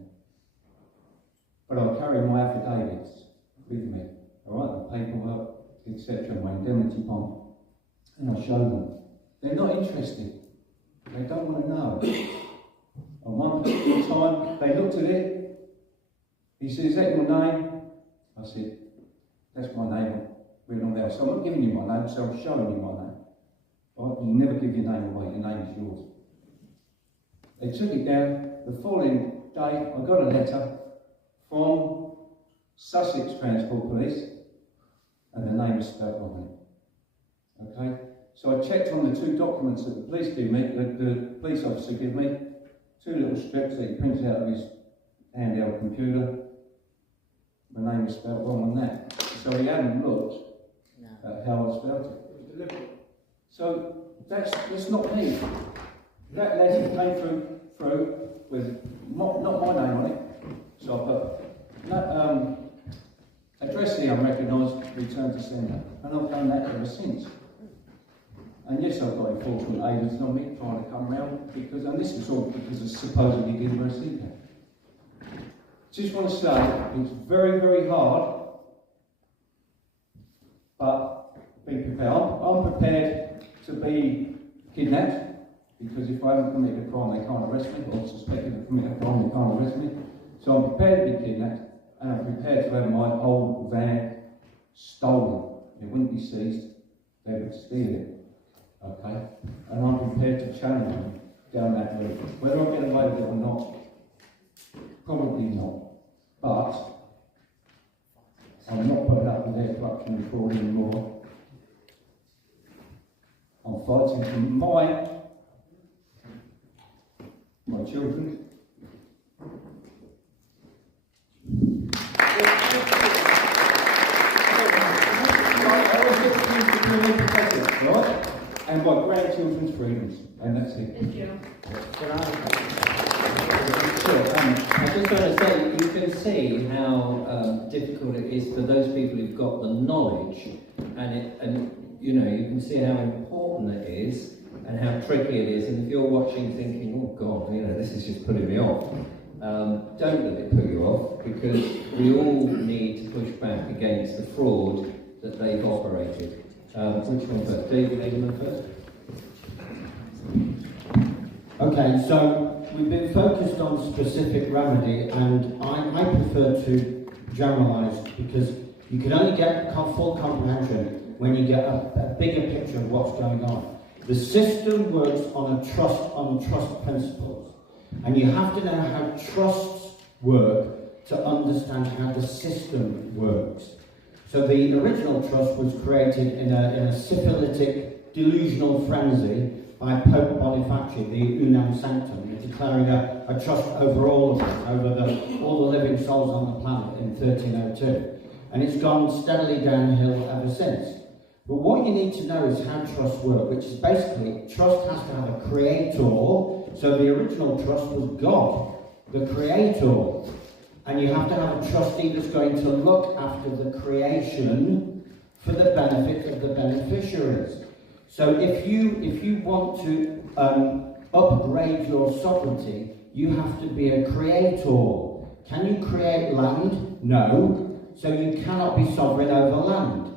But I'll carry my affidavits with me, alright, the paperwork, etc., my indemnity bond, and I'll show them. They're not interested. They don't want to know. At one particular time, they looked at it. He said, is that your name? I said, that's my name written on there. So I'm not giving you my name, so I'm showing you my name. Right? You never give your name away, your name is yours. They took it down. The following day, I got a letter from Sussex Transport Police, and the name was spelled wrong. Okay? So I checked on the two documents that the police give me, the police officer gave me, two little strips that he prints out of his handheld computer. My name was spelled wrong on that. So he hadn't looked at how I spelled it. So that's not me. That letter came through with not my name on it. So I put address here unrecognised, return to sender. And I've done that ever since. And yes, I've got enforcement agents on me trying to come round because, and this was all because of supposedly giving her a secret. Just want to say, it's very, very hard, but be prepared. I'm prepared to be kidnapped because if I haven't committed a crime, they can't arrest me, or suspected of committing a crime, they can't arrest me. So I'm prepared to be kidnapped, and I'm prepared to have my old van stolen. It wouldn't be seized, they would steal it. Okay? And I'm prepared to challenge them down that route. Whether I get away with it or not, probably not. But I'm not putting up with their corruption and fraud anymore. I'm fighting for my children. Right? And my grandchildren's freedoms, and that's it. Thank you. I just want to say, you can see how difficult it is for those people who've got the knowledge, and you know, you can see how important it is and how tricky it is. And if you're watching thinking, oh God, you know, this is just putting me off, don't let it put you off, because we all need to push back against the fraud that they've operated. Which one first? David Adelman first? Okay, so we've been focused on specific remedy, and I prefer to generalise, because you can only get full comprehension when you get a bigger picture of what's going on. The system works on trust principles, and you have to know how trusts work to understand how the system works. So the original trust was created in a syphilitic delusional frenzy by Pope Boniface, the Unam Sanctum, declaring a trust over all of us, over all the living souls on the planet in 1302. And it's gone steadily downhill ever since. But what you need to know is how trusts work, which is basically, trust has to have a creator. So the original trust was God. the creator. And you have to have a trustee that's going to look after the creation for the benefit of the beneficiaries. So if you want to upgrade your sovereignty, you have to be a creator. Can you create land? No. So you cannot be sovereign over land.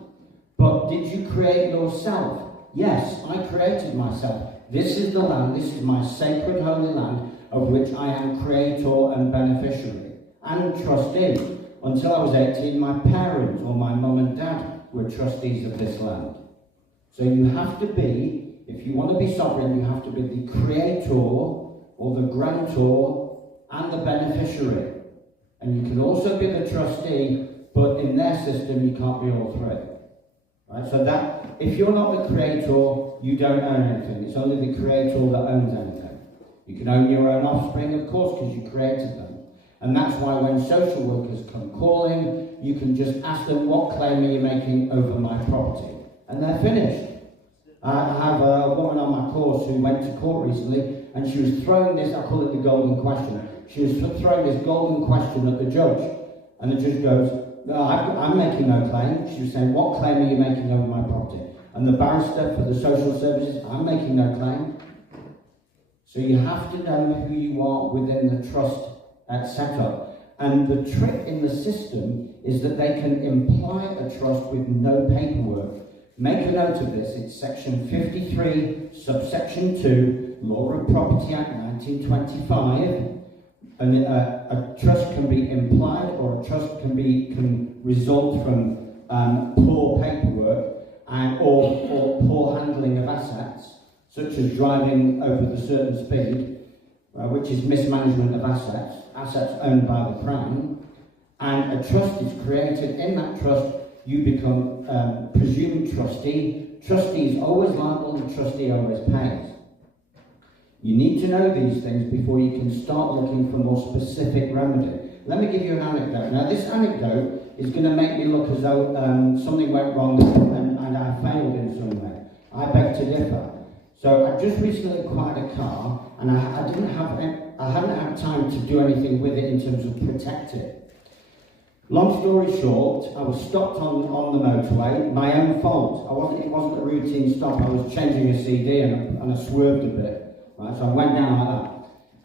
But did you create yourself? Yes, I created myself. This is the land, this is my sacred holy land, of which I am creator and beneficiary and trustee. Until I was 18, my parents or my mum and dad were trustees of this land. So you have to be, if you want to be sovereign, you have to be the creator or the grantor and the beneficiary. And you can also be the trustee, but in their system you can't be all three. Right? So that, if you're not the creator, you don't own anything. It's only the creator that owns anything. You can own your own offspring, of course, because you created them. And that's why when social workers come calling, you can just ask them, what claim are you making over my property? And they're finished. I have a woman on my course who went to court recently, and she was throwing this, I call it the golden question. She was throwing this golden question at the judge. And the judge goes, no, I'm making no claim. She was saying, what claim are you making over my property? And the barrister for the social services, I'm making no claim. So you have to know who you are within the trust setup. And the trick in the system is that they can imply a trust with no paperwork. Make a note of this. It's section 53, subsection 2, Law of Property Act 1925. And a trust can be implied, or a trust can result from poor paperwork or poor handling of assets, such as driving over the certain speed, which is mismanagement of assets owned by the Crown. And a trust is created. In that trust, you become presumed trustee. Trustee is always liable, and trustee always pays. You need to know these things before you can start looking for more specific remedy. Let me give you an anecdote. Now, this anecdote is going to make me look as though something went wrong and I failed in some way. I beg to differ. So I just recently acquired a car, and I hadn't had time to do anything with it in terms of protect it. Long story short, I was stopped on the motorway, my own fault. It wasn't a routine stop. I was changing a CD and I swerved a bit. Right, so I went down like that,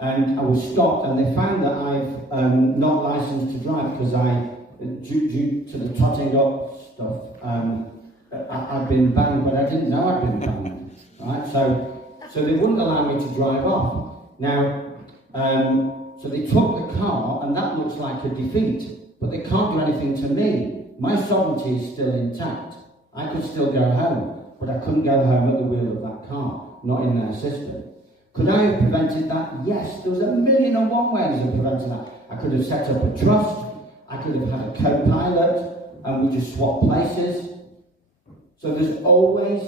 and I was stopped, and they found that I've not licensed to drive because due to the totting up stuff, I'd been banned, but I didn't know I'd been banned. Right, so they wouldn't allow me to drive off. Now, so they took the car, and that looks like a defeat, but they can't do anything to me. My sovereignty is still intact. I could still go home, but I couldn't go home at the wheel of that car, not in their system. Could I have prevented that? Yes, there was 1,000,001 ways of preventing that. I could have set up a trust, I could have had a co-pilot, and we just swapped places. So there's always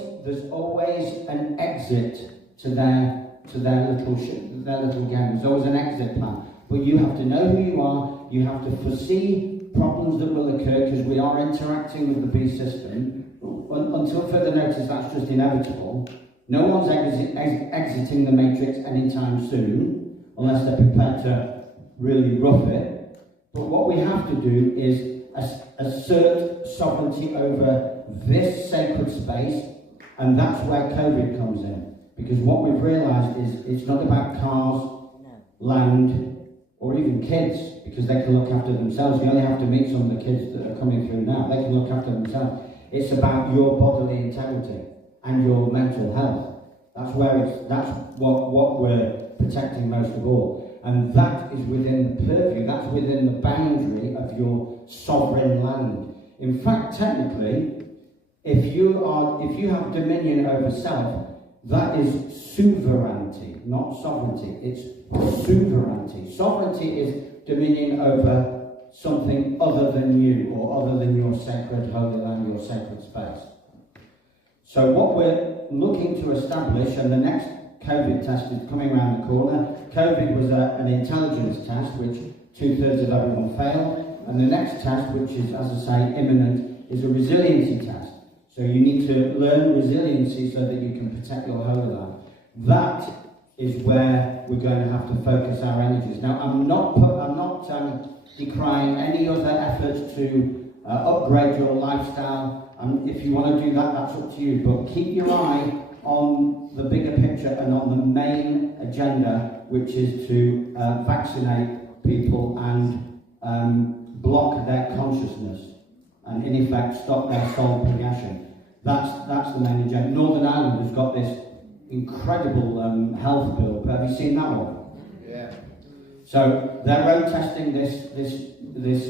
an exit to their little game. There's always an exit plan. But you have to know who you are, you have to foresee problems that will occur because we are interacting with the B system. Until further notice, that's just inevitable. No one's exiting the matrix anytime soon, unless they're prepared to really rough it. But what we have to do is assert sovereignty over this sacred space, and that's where COVID comes in. Because what we've realised is it's not about cars, land, or even kids, because they can look after themselves. You only have to meet some of the kids that are coming through now. They can look after themselves. It's about your bodily integrity and your mental health. That's what we're protecting most of all. And that is within the purview, that's within the boundary of your sovereign land. In fact, technically, if you have dominion over self, that is suzerainty, not sovereignty. It's suzerainty. Sovereignty is dominion over something other than you, or other than your sacred holy land, your sacred space. So what we're looking to establish, and the next COVID test is coming around the corner. COVID was an intelligence test, which 2/3 of everyone failed. And the next test, which is, as I say, imminent, is a resiliency test. So you need to learn resiliency so that you can protect your holy land. That is where we're going to have to focus our energies. Now, I'm not decrying any other efforts to upgrade your lifestyle. If you want to do that, that's up to you. But keep your eye on the bigger picture and on the main agenda, which is to vaccinate people and block their consciousness and, in effect, stop their soul progression. That's the main agenda. Northern Ireland has got this incredible health bill. Have you seen that one? Yeah. So they're road testing this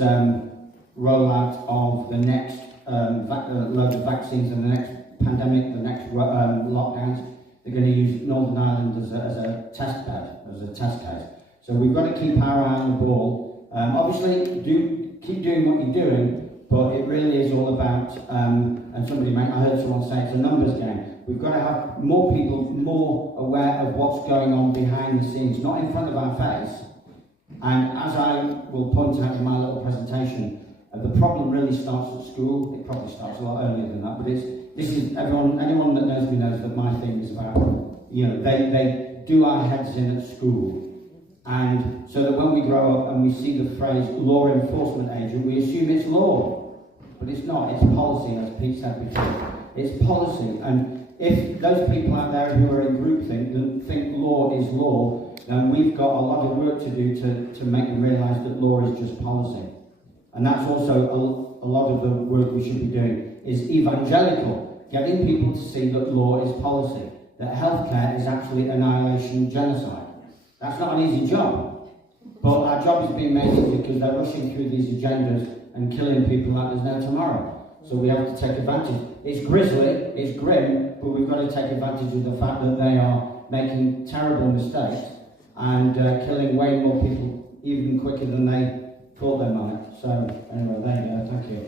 rollout of the next load of vaccines and the next pandemic, the next lockdowns. They're going to use Northern Ireland as a test bed, as a test case. So we've got to keep our eye on the ball. Obviously, keep doing what you're doing, but it really is all about, and I heard someone say it's a numbers game. We've got to have more people more aware of what's going on behind the scenes, not in front of our face. And as I will point out in my little presentation, the problem really starts at school. It probably starts a lot earlier than that, but anyone that knows me knows that my thing is about, they do our heads in at school. And so that when we grow up and we see the phrase law enforcement agent, we assume it's law. But it's not, it's policy, as Pete said before. It's policy. And if those people out there who are in groupthink that think law is law, then we've got a lot of work to do to make them realise that law is just policy. And that's also a lot of the work we should be doing, is evangelical, getting people to see that law is policy, that healthcare is actually annihilation genocide. That's not an easy job, but our job is being made easy because they're rushing through these agendas and killing people like there's no tomorrow. So we have to take advantage. It's grisly, it's grim, but we've got to take advantage of the fact that they are making terrible mistakes and killing way more people even quicker than they thought they might. So anyway, there you go. Thank you.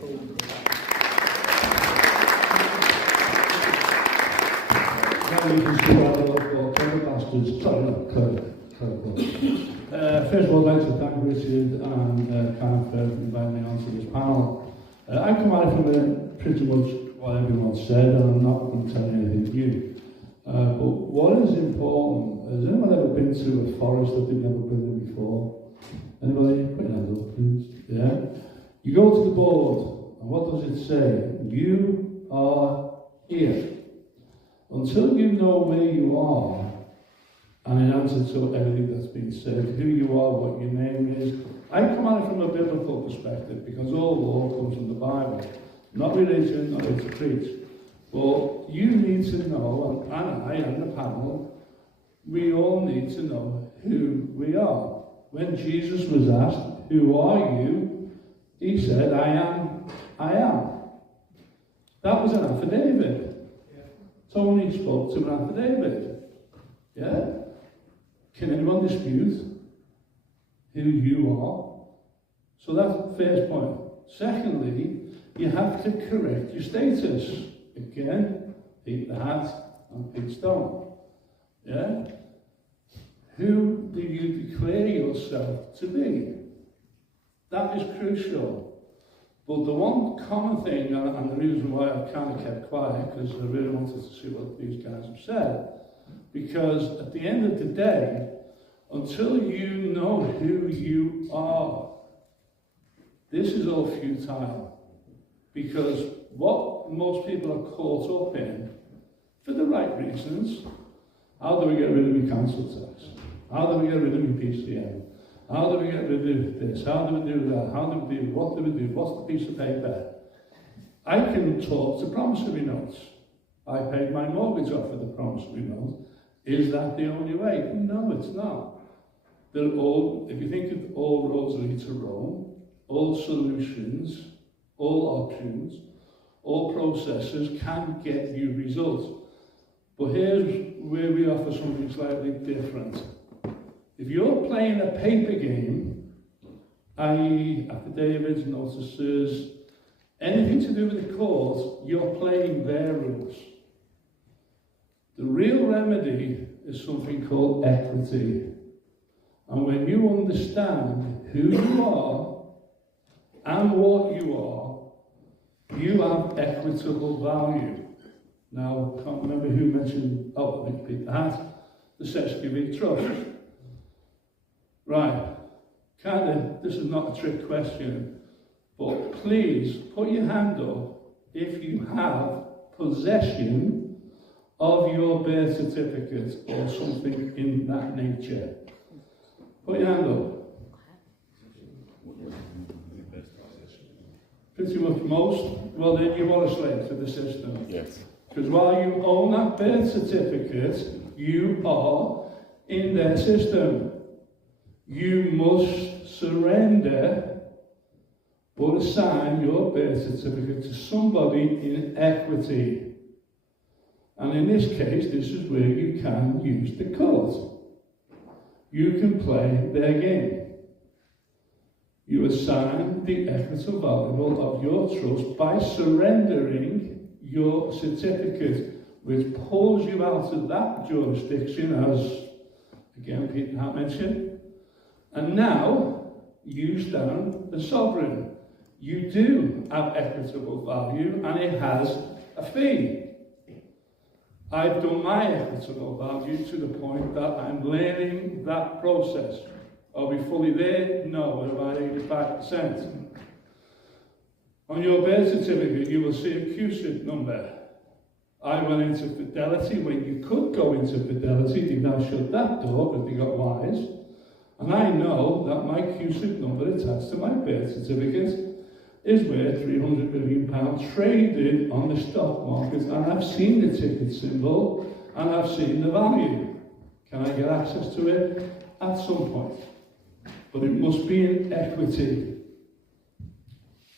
Now you can see our local clever bastards. Sorry, not clever. First of all, I'd like to thank Richard and Karen for inviting me onto this panel. I come at it from pretty much what everyone said, and I'm not going to tell you anything new. But what is important, has anyone ever been to a forest that they've never been in before? Anybody? Put your hand up, please. Yeah? You go to the board, and what does it say? You are here. Until you know where you are, and in answer to everything that's been said, who you are, what your name is, I come at it from a biblical perspective, because all law comes from the Bible. Not religion, not it's preach. But you need to know, and I and the panel, we all need to know who we are. When Jesus was asked, who are you? He said, I am, I am. That was an affidavit. Tony spoke to an affidavit. Yeah? Can anyone dispute who you are? So that's the first point. Secondly, you have to correct your status. Again, Pete the Hat and Pete Stone. Yeah? Who do you declare yourself to be? That is crucial. But the one common thing, and the reason why I kind of kept quiet, because I really wanted to see what these guys have said, because at the end of the day, until you know who you are, this is all futile. Because what most people are caught up in, for the right reasons, how do we get rid of my council tax? How do we get rid of my PCM? How do we get rid of this? How do we do that? How do we do, what do we do? What's the piece of paper? I can talk to promissory notes. I paid my mortgage off with a promissory note. Is that the only way? No, it's not. They're all, if you think of all roads lead to Rome, all solutions, all options, all processes can get you results. But here's where we offer something slightly different. If you're playing a paper game, i.e. affidavits, notices, anything to do with the court, you're playing their rules. The real remedy is something called equity. And when you understand who you are and what you are, you have equitable value. Now, I can't remember who mentioned, I think Pete the Hat. the Sesquivic Trust. Right, this is not a trick question, but please put your hand up if you have possession of your birth certificate or something in that nature. Put your hand up. Pretty much most. Well, then you are a slave to the system. Yes. Because while you own that birth certificate, you are in their system. You must surrender or assign your birth certificate to somebody in equity. And in this case, this is where you can use the court. You can play their game. You assign the equitable value of your trust by surrendering your certificate, which pulls you out of that jurisdiction, as again Peter had mentioned. And now you stand the sovereign. You do have equitable value, and it has a fee. I've done my equitable value to the point that I'm learning that process. Are we fully there? No, we're about 85%. On your birth certificate, you will see a QSID number. I went into Fidelity when you could go into Fidelity. They now shut that door because they got wise. And I know that my QSID number attached to my birth certificate is worth £300 million traded on the stock market. And I've seen the ticket symbol and I've seen the value. Can I get access to it? At some point. But it must be in equity.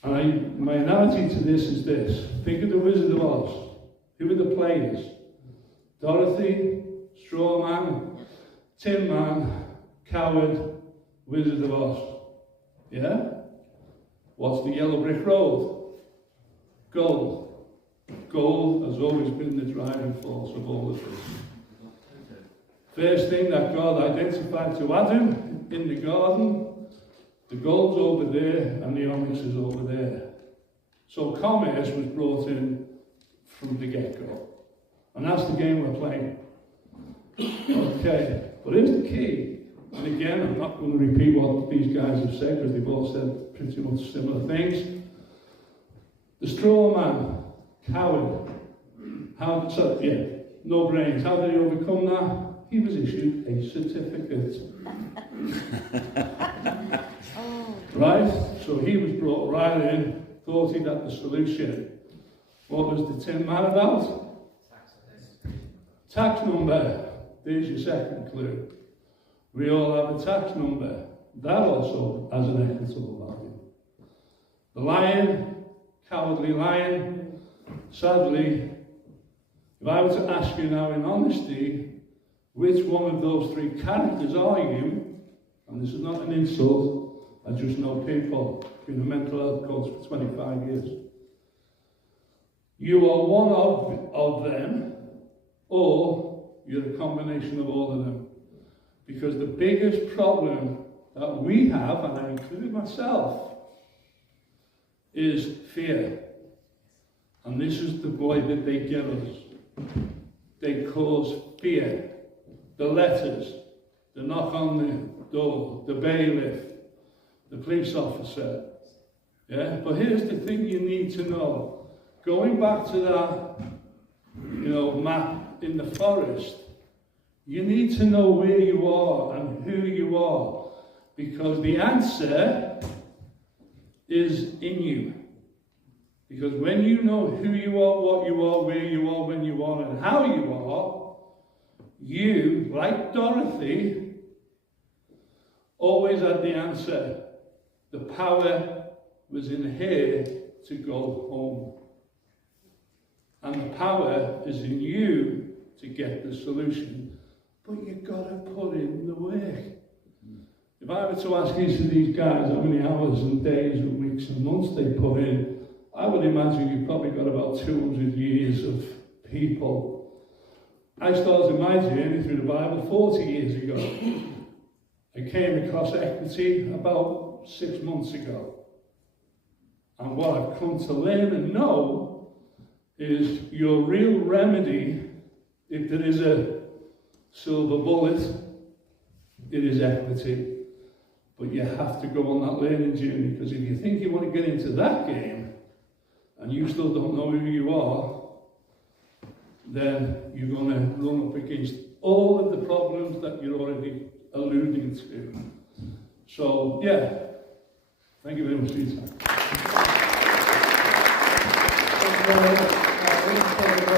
And my analogy to this is this. Think of the Wizard of Oz. Who are the players? Dorothy, Strawman, Tin Man, Coward, Wizard of Oz. Yeah? What's the yellow brick road? Gold. Gold has always been the driving force of all of this. First thing that God identified to Adam in the garden, the gold's over there and the onyx is over there. So commerce was brought in from the get-go. And that's the game we're playing. Okay, but here's the key. And again, I'm not going to repeat what these guys have said because they've all said pretty much similar things. The straw man, coward, no brains. How did he overcome that? He was issued a certificate. Right? So he was brought right in, thought he'd had the solution. What was the Tin Man about? Tax number. There's your second clue. We all have a tax number. That also has an equitable value. The lion, cowardly lion, sadly, if I were to ask you now in honesty, which one of those three characters are you? And this is not an insult, I just know people, been a mental health coach for 25 years. You are one of them, or you're a combination of all of them. Because the biggest problem that we have, and I include myself, is fear. And this is the way that they get us. They cause fear. The letters, the knock on the door, the bailiff, the police officer. Yeah? But here's the thing you need to know. Going back to that, map in the forest, you need to know where you are and who you are, because the answer is in you. Because when you know who you are, what you are, where you are, when you are, and how you are, you, like Dorothy, always had the answer. The power was in her to go home. And the power is in you to get the solution. But you've got to put in the work. If I were to ask each of these guys how many hours and days and weeks and months they put in, I would imagine you've probably got about 200 years of people. I started my journey through the Bible 40 years ago. I came across equity about 6 months ago. And what I've come to learn and know is your real remedy, if there is a silver bullet. It is equity. But you have to go on that learning journey, because if you think you want to get into that game and you still don't know who you are, then you're going to run up against all of the problems that you're already alluding to. So, yeah, thank you very much for your time. Thank you very much.